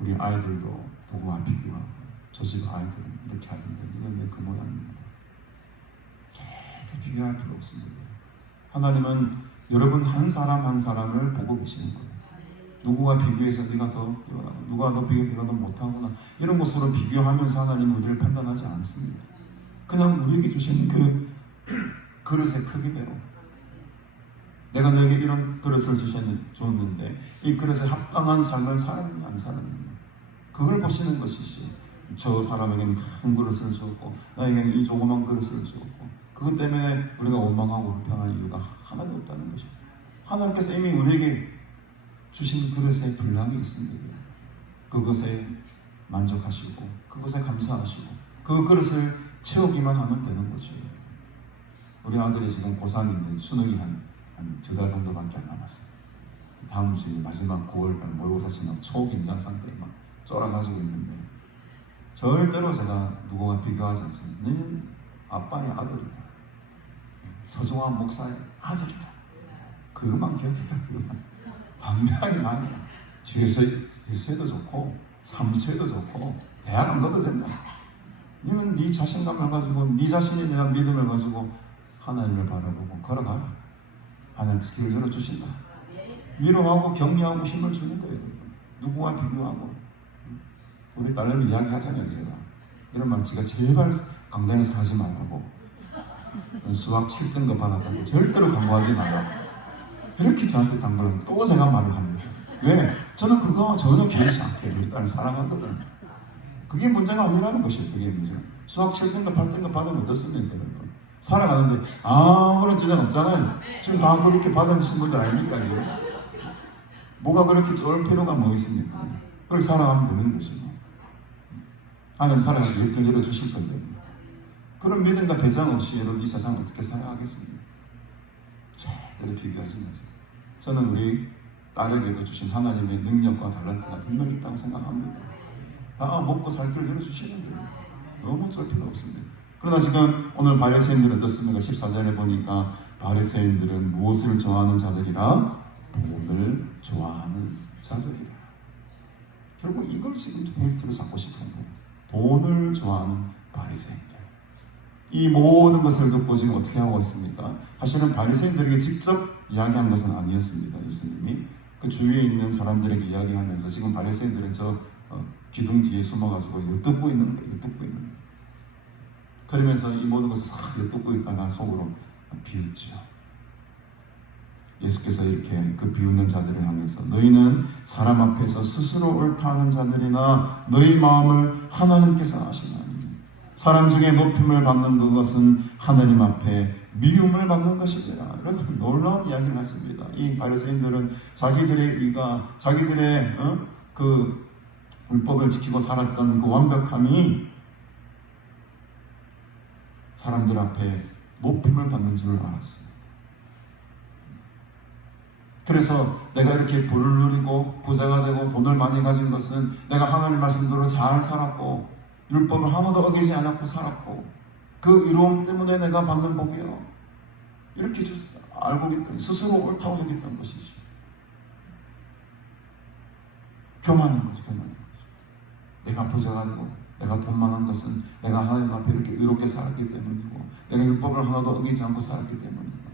우리 아이들도 누구와 비교하고, 저 집 아이들은 이렇게 하던데 이건 왜 그 모양이냐. 절대 비교할 필요 없습니다. 하나님은 여러분 한 사람 한 사람을 보고 계시는 거예요. 누구와 비교해서 네가 더 뛰어나고, 누가 너 비교 네가 더 못하구나, 이런 것으로 비교하면서 하나님은 우리를 판단하지 않습니다. 그냥 우리에게 주시는 그 그릇의 크기대로, 내가 너에게 이런 그릇을 줬는데 이 그릇에 합당한 삶을 살았느냐 안 살았느냐, 그걸 보시는 것이지, 저 사람에게는 큰 그릇을 줬고 나에게는 이 조그만 그릇을 줬고, 그것 때문에 우리가 원망하고 불평할 이유가 하나도 없다는 것이죠. 하나님께서 이미 우리에게 주신 그릇에 분량이 있습니다. 그것에 만족하시고 그것에 감사하시고 그 그릇을 채우기만 하면 되는 거죠. 우리 아들이 지금 고3인데 수능이 한 2달 정도밖에 안 남았어요. 다음 주에 마지막 9월달 모의고사 시험 초긴장 상태에 막 쫄아가지고 있는데, 절대로 제가 누구와 비교하지 않습니다. 너는 아빠의 아들이다, 서정환 목사의 아들이다, 그것만 기억해라. 반면이 아니야. 죄수에도 좋고 삼수에도 좋고 대학 안 가도 된다. 너는 네 자신감을 가지고, 네 자신에 대한 믿음을 가지고 하나님을 바라보고 걸어가라. 하나님께서 길을 열어주신다. 위로하고 격려하고 힘을 주는 거예요. 누구와 비교하고. 우리 딸내미 이야기하잖아요. 제가 이런 말, 제가 제발 강단에서 하지 말라고, 수학 7등급 받았다고 절대로 광고하지 말라고 이렇게 저한테 당부를 또 제가 말을 합니다. 왜? 저는 그거 전혀 개의치 않게 우리 딸을 사랑하거든. 그게 문제가 아니라는 것이에요. 그게 문제. 수학 7등급 8등급 받으면 어떻습니까? 살아가는데 아무런 지장 없잖아요. 지금 다 그렇게 받으신 분들 아닙니까? 이거? 뭐가 그렇게 쫄 필요가 뭐 있습니까? 그렇게 살아가면 되는 것이죠. 하나님 살아가기 예를 열어주실 건데, 그런 믿음과 배짱 없이 여러분 이 세상 어떻게 살아가겠습니까? 절대로 비교하지 마세요. 저는 우리 딸에게도 주신 하나님의 능력과 달란트가 분명히 있다고 생각합니다. 다 먹고 살 길을 열어주시는데 너무 쫄 필요 없습니다. 그러나 지금 오늘 바리새인들은 어떻습니까? 14절에 보니까 바리새인들은 무엇을 좋아하는 자들이라? 돈을 좋아하는 자들이라. 결국 이걸 지금 포인트로 잡고 싶은 거예요. 돈을 좋아하는 바리새인들. 이 모든 것을 듣고 지금 어떻게 하고 있습니까? 사실은 바리새인들에게 직접 이야기한 것은 아니었습니다. 예수님이 그 주위에 있는 사람들에게 이야기하면서 지금 바리새인들은 저 기둥 뒤에 숨어가지고 엿듣고 있는 거예요. 엿듣고 있는 거예요. 그러면서 이 모든 것을 싹 엿듣고 있다가 속으로 비웃죠. 예수께서 이렇게 그 비웃는 자들을 향해서 너희는 사람 앞에서 스스로 옳다 하는 자들이나 너희 마음을 하나님께서 아시나니 사람 중에 높임을 받는 그것은 하나님 앞에 미움을 받는 것이니라. 이런 놀라운 이야기를 했습니다. 이 바리새인들은 자기들의 의가, 자기들의 그 율법을 지키고 살았던 그 완벽함이 사람들 앞에 높임을 받는 줄 알았습니다. 그래서 내가 이렇게 부를 누리고 부자가 되고 돈을 많이 가진 것은 내가 하나님 말씀대로 잘 살았고 율법을 하나도 어기지 않았고 살았고 그 의로움 때문에 내가 받는 복이요. 이렇게 알고 있다. 스스로 옳다고 여겼던 것이죠. 교만한 거죠. 교만한 거죠. 내가 부자가 되고 내가 돈 많은 것은 내가 하나님 앞에 이렇게 의롭게 살았기 때문이고 내가 율법을 하나도 어기지 않고 살았기 때문이고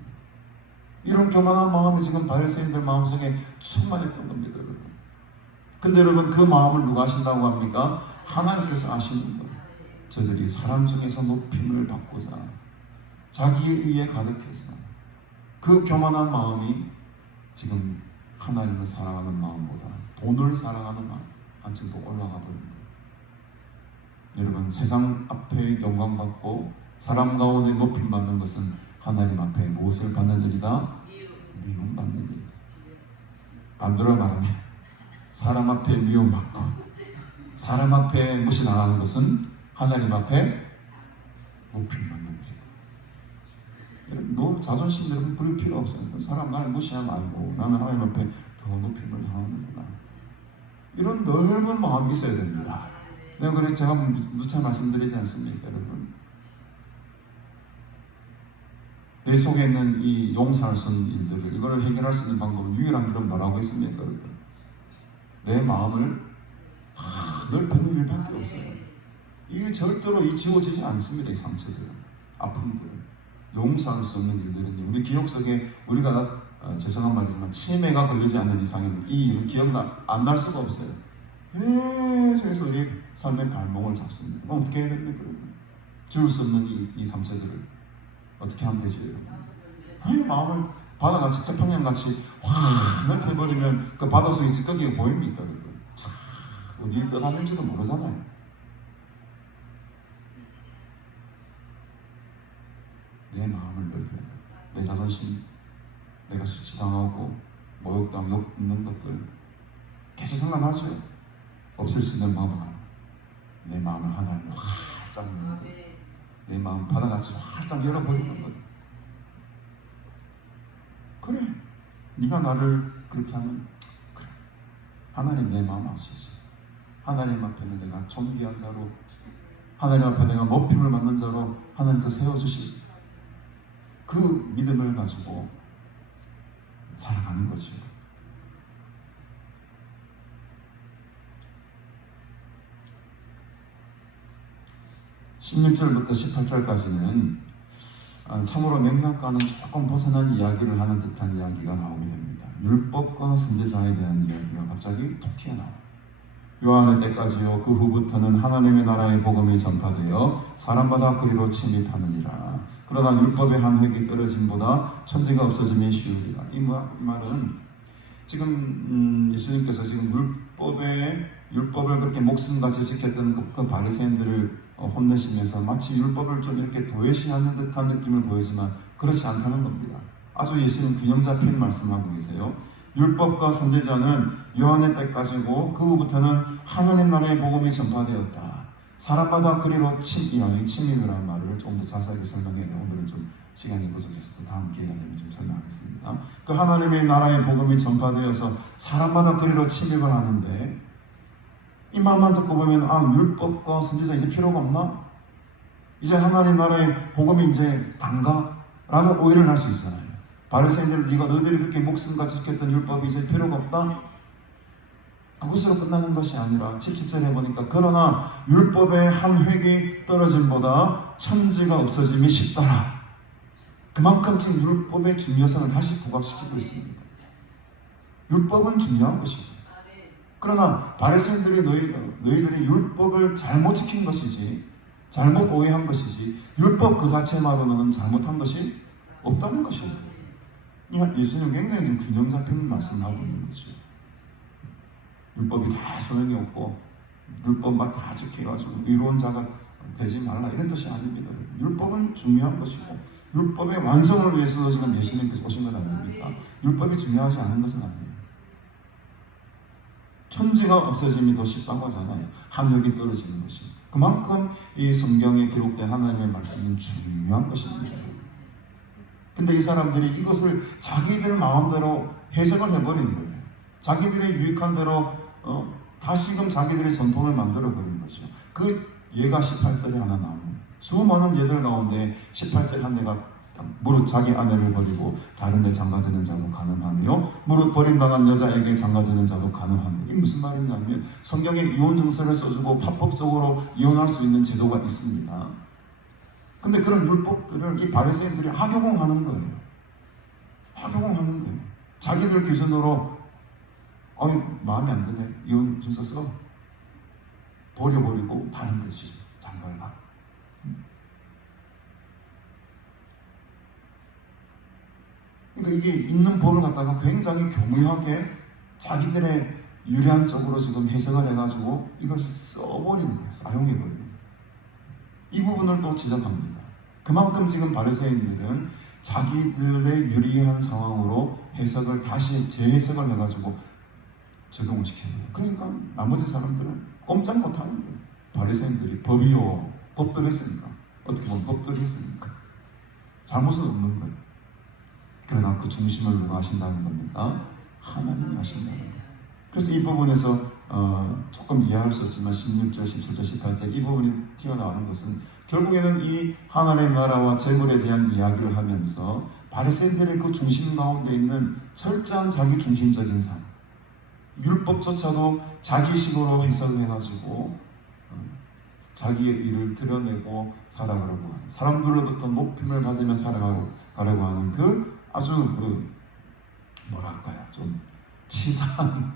이런 교만한 마음이 지금 바리새인들 마음속에 충만했던 겁니다. 여러분. 근데 여러분 그 마음을 누가 아신다고 합니까? 하나님께서 아시는 거예요. 저들이 사람 중에서 높임을 받고자 자기의 의에 가득해서 그 교만한 마음이 지금 하나님을 사랑하는 마음보다 돈을 사랑하는 마음 한층 더 올라가 버린 거예요. 여러분 세상 앞에 영광받고 사람 가운데 높임 받는 것은 하나님 앞에 무엇을 받는 일이다? 미움 받는 일. 반대로 말하면 사람 앞에 미움받고 사람 앞에 무시당하는 것은 하나님 앞에 높임 받는 일이다. 너 자존심 여러분 부릴 필요 없어요. 사람 나를 무시하면 알고 나는 하나님 앞에 더 높임을 당하는구나. 이런 넓은 마음이 있어야 됩니다. 내가 그래서 제가 누차 말씀드리지 않습니까, 여러분? 내 속에 있는 이 용서할 수 있는 일들을 이걸 해결할 수 있는 방법은 유일한 길은 뭐라고 했습니까, 여러분? 내 마음을 넓히는 일밖에 없어요. 이게 절대로 지워지지 않습니다. 이 상처들, 아픔들, 용서할 수 없는 일들은 우리 기억 속에 우리가 죄송한 말이지만 치매가 걸리지 않는 이상은 이 일은 기억 안 날 수가 없어요. 계속해서 우리 삶의 발목을 잡습니다. 그럼 어떻게 해야 됩니까? 지울 수 없는 이 상처들을 어떻게 하면 되죠, 여러분? 그 마음을 바다같이 태평양같이 확 넓혀버리면 그 바다 속에 찌꺼기가 보입니까, 여러분? 참 어디에 떠났는지도 모르잖아요. 내 마음을 넓혀야 돼. 내 자존심, 내가 수치당하고 모욕당하고 욕 있는 것들 계속 생각나죠? 없앨 수 있는 방법은 내 마음을 하나님을 활짝 여는 거예요. 내 마음 바다같이 활짝 열어버리는 거예요. 그래, 네가 나를 그렇게 하면 그래, 하나님 내 마음 아시지. 하나님 앞에는 내가 존귀한 자로, 하나님 앞에 내가 높임을 받는 자로 하나님께서 세워주신 그 믿음을 가지고 살아가는 거죠. 16절부터 18절까지는 참으로 맥락과는 조금 벗어난 이야기를 하는 듯한 이야기가 나오게 됩니다. 율법과 선지자에 대한 이야기가 갑자기 툭 튀어나와요. 요한의 때까지요 그 후부터는 하나님의 나라의 복음이 전파되어 사람마다 그리로 침입하느니라. 그러나 율법의 한 획이 떨어짐보다 천지가 없어짐이 쉬우리라. 이 말은 지금 예수님께서 지금 율법을 그렇게 목숨같이 지켰던 그 바리새인들을 혼내시면서 마치 율법을 좀 이렇게 도외시하는 듯한 느낌을 보이지만 그렇지 않다는 겁니다. 아주 예수님 균형 잡힌 말씀하고 계세요. 율법과 선지자는 요한의 때까지고 그 후부터는 하나님 나라의 복음이 전파되었다. 사람마다 그리로 침입이라는 말을 조금 더 자세하게 설명해야 돼요. 오늘은 좀 시간이 부족해서 다음 기회가 되면 좀 설명하겠습니다. 그 하나님의 나라의 복음이 전파되어서 사람마다 그리로 침입을 하는데 이 말만 듣고 보면 율법과 선지자 이제 필요가 없나? 이제 하나님 나라의 복음이 이제 단가? 라는 오해를 할 수 있잖아요. 바리새인들 너희들이 그렇게 목숨같이 지켰던 율법이 이제 필요가 없다? 그것으로 끝나는 것이 아니라 17절에 보니까 그러나 율법의 한 획이 떨어짐보다 천지가 없어짐이 쉽더라. 그만큼 지금 율법의 중요성을 다시 부각시키고 있습니다. 율법은 중요한 것입니다. 그러나 바리새인들이 너희들이 율법을 잘못 지킨 것이지, 잘못 오해한 것이지, 율법 그 자체만으로는 잘못한 것이 없다는 것이에요. 예수님 굉장히 지금 균형 잡힌 말씀을 하고 있는 거죠. 율법이 다 소용이 없고 율법만 다 지켜가지고 의로운 자가 되지 말라, 이런 뜻이 아닙니다. 율법은 중요한 것이고 율법의 완성을 위해서 지금 예수님께서 오신 것 아닙니까? 율법이 중요하지 않은 것은 아니에요. 천지가 없어짐이 더 쉽다고 하잖아요. 하늘이 떨어지는 것이. 그만큼 이 성경에 기록된 하나님의 말씀은 중요한 것입니다. 근데 이 사람들이 이것을 자기들 마음대로 해석을 해버린 거예요. 자기들의 유익한 대로 다시금 자기들의 전통을 만들어버린 거죠. 그 예가 18절에 하나 나오고, 수많은 예들 가운데 18절 한 예가 무릇 자기 아내를 버리고 다른 데 장가드는 자도 가늠하며 무릇 버림당한 여자에게 장가드는 자도 가늠하며. 이게 무슨 말이냐면 성경에 이혼 증서를 써주고 합법적으로 이혼할 수 있는 제도가 있습니다. 근데 그런 율법들을 이 바리새인들이 악용하는 거예요. 악용하는 거예요. 자기들 기준으로 마음에 안 드네, 이혼 증서 써, 버려버리고 다른 데지 장가를 가. 그러니까 이게 있는 법을 갖다가 굉장히 교묘하게 자기들의 유리한 쪽으로 지금 해석을 해가지고 이걸 써버리는 거예요. 사용해버리는 거예요. 이 부분을 또 지적합니다. 그만큼 지금 바리새인들은 자기들의 유리한 상황으로 해석을 다시 재해석을 해가지고 적용을 시켜요. 그러니까 나머지 사람들은 꼼짝 못하는 거예요. 바리새인들이 법이요, 법대로 했으니까, 어떻게 보면 법대로 했으니까 잘못은 없는 거예요. 그러나 그 중심을 누가 하신다는 겁니까? 하나님이 하신다는 거예요. 그래서 이 부분에서 조금 이해할 수 없지만 16절, 17절, 18절 이 부분이 튀어나오는 것은 결국에는 이 하나님의 나라와 재물에 대한 이야기를 하면서 바리새인들의 그 중심 가운데 있는 철저한 자기 중심적인 삶, 율법조차도 자기식으로 해석해가지고 자기의 일을 드러내고 살아가려고 하는, 사람들로부터 높임을 받으며 살아가려고 하는 그 아주 뭐랄까요, 좀 치사한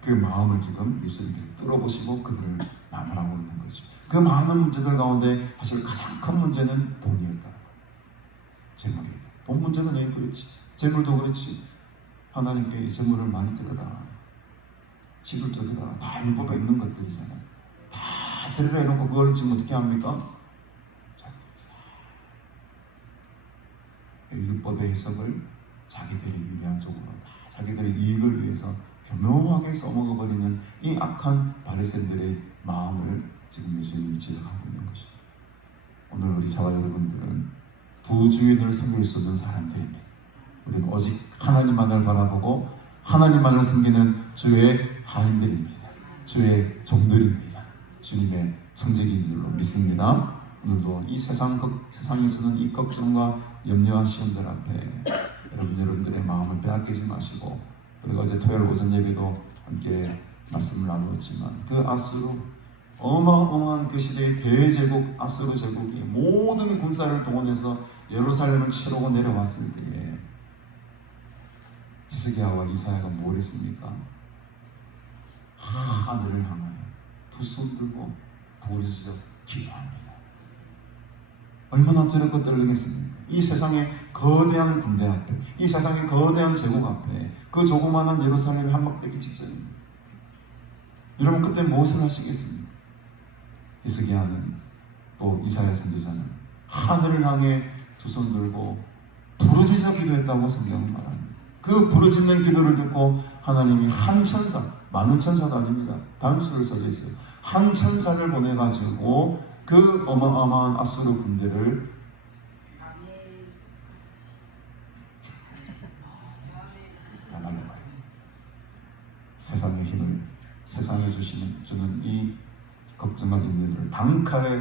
그 마음을 지금 예수님께서 뚫어보시고 그들을 나무라고 있는 거죠. 그 많은 문제들 가운데 사실 가장 큰 문제는 돈이었다. 재물이다. 돈 문제는 왜 그렇지? 재물도 그렇지. 하나님께 재물을 많이 드려라, 11조 드려라, 다 율법에 있는 것들이잖아요. 다 드리라 해놓고 그걸 지금 어떻게 합니까? 율법의 해석을 자기들의 유리한 쪽으로, 자기들의 이익을 위해서 교묘하게 써먹어버리는 이 악한 바리새인들의 마음을 지금 예수님이 지적하고 있는 것입니다. 오늘 우리 저와 여러분들은 두 주인을 섬길 수 없는 사람들입니다. 우리는 오직 하나님만을 바라보고 하나님만을 섬기는 주의 하인들입니다. 주의 종들입니다. 주님의 청지기인 줄로 믿습니다. 오늘도 이 세상이 주는 이 걱정과 염려와 시험들 앞에 여러분들의 마음을 빼앗기지 마시고, 우리가 어제 토요일 오전 예배도 함께 말씀을 나누었지만 그 아수르, 어마어마한 그 시대의 대제국 아수르 제국이 모든 군사를 동원해서 예루살렘을 치르고 내려왔을 때에 히스기야와 이사야가 뭘 했습니까? 하늘을 향하여 두 손 들고 부르짖어 기도합니다. 얼마나 두렵고 떨리겠습니까? 이 세상의 거대한 군대 앞에, 이 세상의 거대한 제국 앞에, 그 조그마한 예루살렘이 한몫되기 직전입니다. 여러분 그때 무엇을 하시겠습니까? 히스기야는, 또 이사야 선지자는 하늘을 향해 두 손 들고 부르짖어 기도했다고 성경은 말합니다. 그 부르짖는 기도를 듣고 하나님이 한 천사, 많은 천사도 아닙니다, 단수를 써져 있어요. 한 천사를 보내가지고 그 어마어마한 아수르 군대를 다 날려버려요. 세상의 힘을, 세상에 주는 이 걱정과 인내들을 단칼에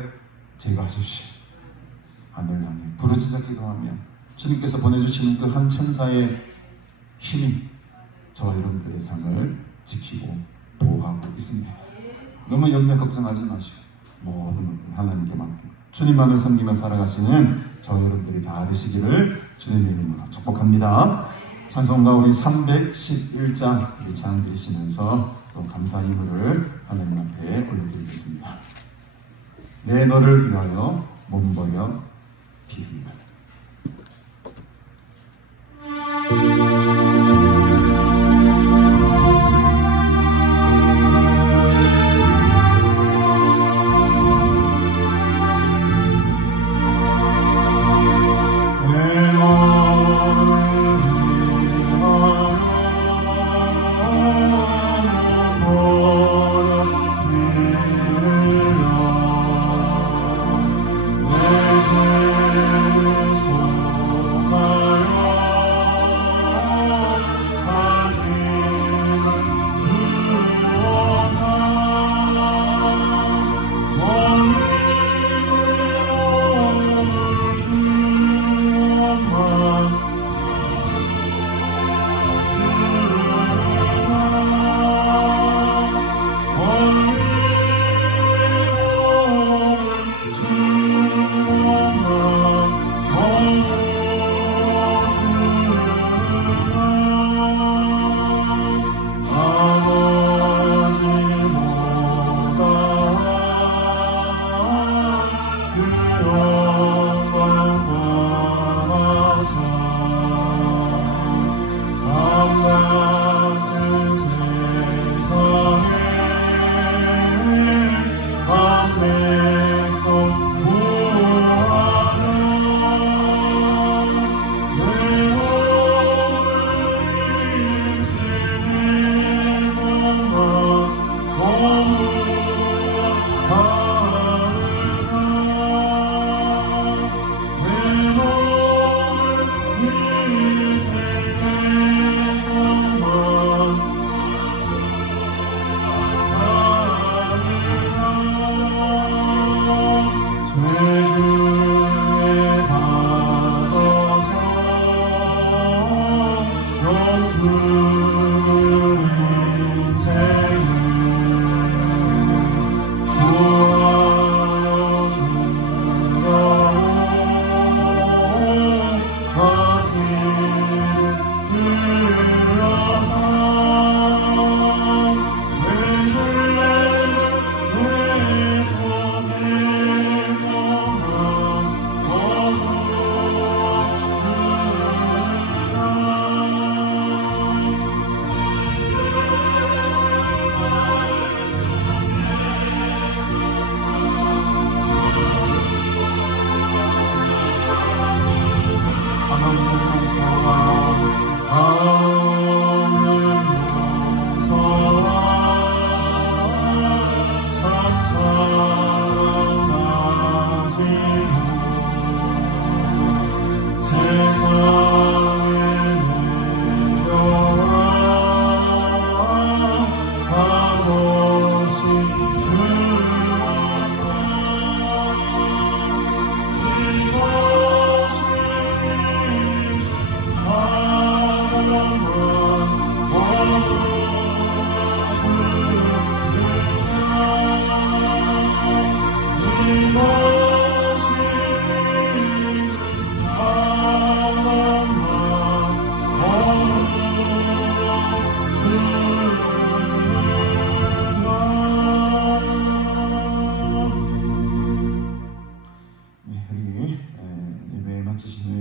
제거하십시오. 하늘 향해 부르짖어 기도하며 주님께서 보내주시는 그 한 천사의 힘이 저와 여러분들의 삶을 지키고 보호하고 있습니다. 너무 염려 걱정하지 마시고 모든 것을 하나님께 맡기고 주님만을 섬기며 살아가시는 저와 여러분들이 다 되시기를 주님의 이름으로 축복합니다. 찬송가 우리 311장 우리 찬양 드리시면서 또 감사 인물을 하나님 앞에 올려드리겠습니다. 내 너를 위하여 몸버려 피 흘려.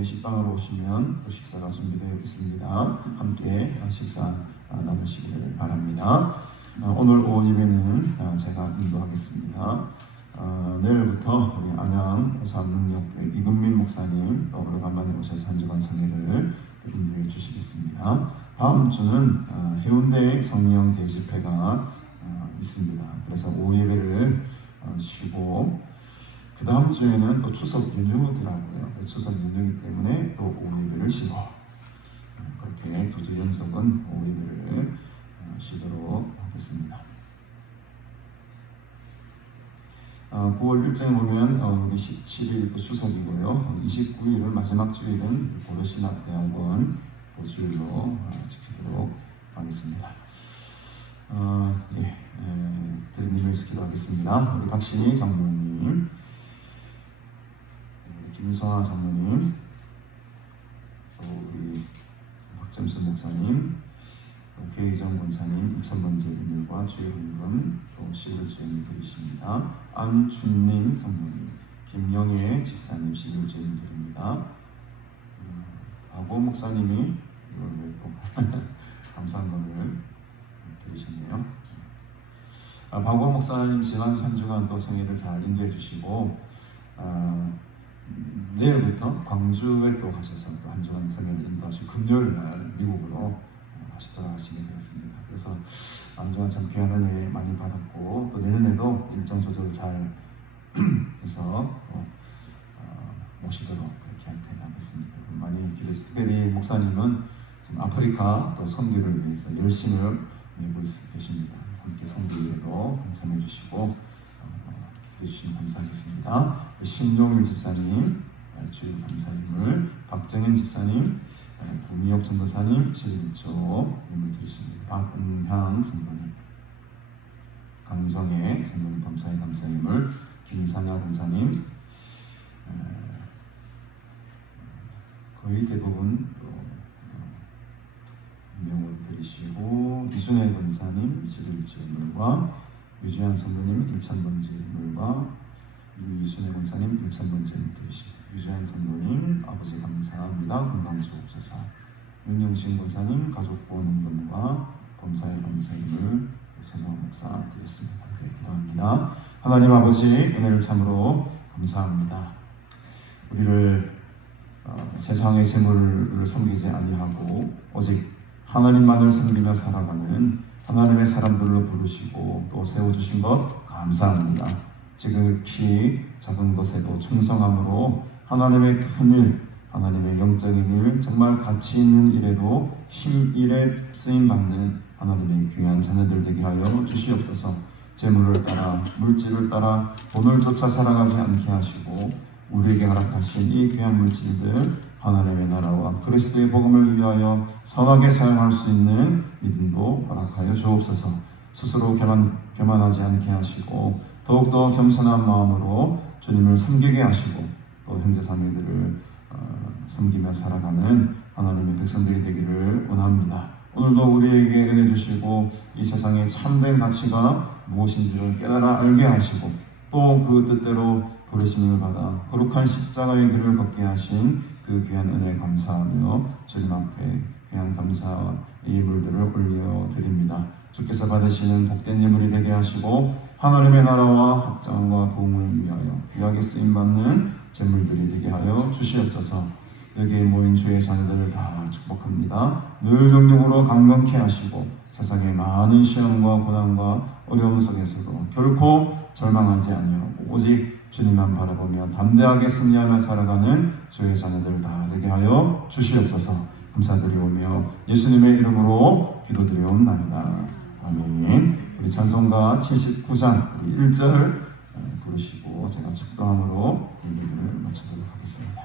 식당으로 오시면 또 식사가 준비되어 있습니다. 함께 식사 나누시기를 바랍니다. 오늘 오후 예배는 제가 인도하겠습니다. 내일부터 우리 안양 오산능력교회 이금민 목사님 또 오래간만에 오셔서 한 주간 성회를 인도해 주시겠습니다. 다음 주는 해운대 성령 대집회가 있습니다. 그래서 오후 예배를 쉬고 그 다음 주에는 또 추석 연휴더라고요. 추석 연휴이기 때문에 또 오후 예배를 쉬고 그렇게 2주 연속은 오후 예배를 쉬도록 하겠습니다. 9월 일정에 보면 우리 17일 또 추석이고요. 29일은 마지막 주일은 고려신학대학원 또 주일로 지키도록 하겠습니다. 드린 일을 기도하겠습니다. 우리 박신희 장로님, 김소아 장로님, 또 우리 박점수 목사님, 또 계희정 권사님 2,000번째 인물과 주일훈금 또 11조를 드리십니다. 안준림 성도님, 김영애 집사님 11조를 드립니다. 박오 목사님이 이걸 또 감사한 것을 드리셨네요. 박오 목사님 지난 한 주간 또 생일을 잘 인도해 주시고 내일부터 광주에 또 가셔서 또 한 주간 생일을 인도하시고 금요일 날 미국으로 다시 돌아가시게 되었습니다. 그래서 한 주간 참 귀한 은혜 많이 받았고 또 내년에도 일정 조절 잘 해서 모시도록 그렇게 하겠습니다. 많이 기도해 주세요. 특별히 목사님은 지금 아프리카 또 선교를 위해서 열심을 내고 계십니다. 함께 선교에도 동참해 주시고 기도해 주시면 감사하겠습니다. 신용일 집사님 주일 감사님을, 박정현 집사님, 구미옥 전도사님 11조 임을 드리십니다. 박은향 선도님, 강정혜 선도님 범사의 감사임을, 김상현 권사님 거의 대부분 또 임명을 드리시고, 이순혜 권사님 11조 임물과 유주한 선도님 1,000번째 임물과 이순혜 권사님 1,000번째 임물 드리십니다. 유주한 선도님 아버지 감사합니다. 건강 주옵소서. 윤영신 권사님 가족보험 헌금과 범사의 감사임을 세모 목사 드렸습니다. 함께 기도합니다. 하나님 아버지 은혜를 참으로 감사합니다. 우리를 세상의 재물을 섬기지 아니하고 오직 하나님만을 섬기며 살아가는 하나님의 사람들로 부르시고 또 세워주신 것 감사합니다. 지극히 작은 것에도 충성함으로 하나님의 큰 일, 하나님의 영적인 일, 정말 가치 있는 일에도 힘일에 쓰임받는 하나님의 귀한 자녀들 되게 하여 주시옵소서. 재물을 따라 물질을 따라 돈을 쫓아 살아가지 않게 하시고 우리에게 허락하신 이 귀한 물질들 하나님의 나라와 그리스도의 복음을 위하여 선하게 사용할 수 있는 믿음도 허락하여 주옵소서. 스스로 교만하지 않게 하시고 더욱더 겸손한 마음으로 주님을 섬기게 하시고 또 형제 자매들을 섬기며 살아가는 하나님의 백성들이 되기를 원합니다. 오늘도 우리에게 은혜 주시고 이 세상의 참된 가치가 무엇인지를 깨달아 알게 하시고 또 그 뜻대로 부르심을 받아 거룩한 십자가의 길을 걷게 하신 그 귀한 은혜에 감사하며 주님 앞에 귀한 감사의 예물들을 올려드립니다. 주께서 받으시는 복된 예물이 되게 하시고 하나님의 나라와 확장과 부흥을 위하여 귀하게 쓰임받는 재물들이 되게 하여 주시옵소서. 여기에 모인 주의 자녀들을 다 축복합니다. 늘 영육으로 강건케 하시고 세상의 많은 시험과 고난과 어려움 속에서도 결코 절망하지 아니하고 오직 주님만 바라보며 담대하게 승리하며 살아가는 주의 자녀들 다 되게 하여 주시옵소서. 감사드리오며 예수님의 이름으로 기도드리옵나이다. 아멘. 우리 찬송가 79장 1절 부르시고 제가 축도함으로 예배를 마치도록 하겠습니다.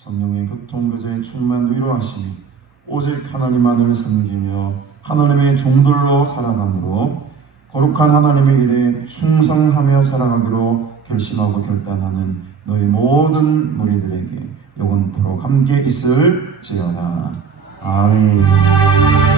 성령의 교통교제에 충만 위로하심이 오직 하나님만을 섬기며 하나님의 종들로 살아감으로 거룩한 하나님의 일에 충성하며 살아가기로 결심하고 결단하는 너희 모든 무리들에게 영원토록 함께 있을지어다. 아멘.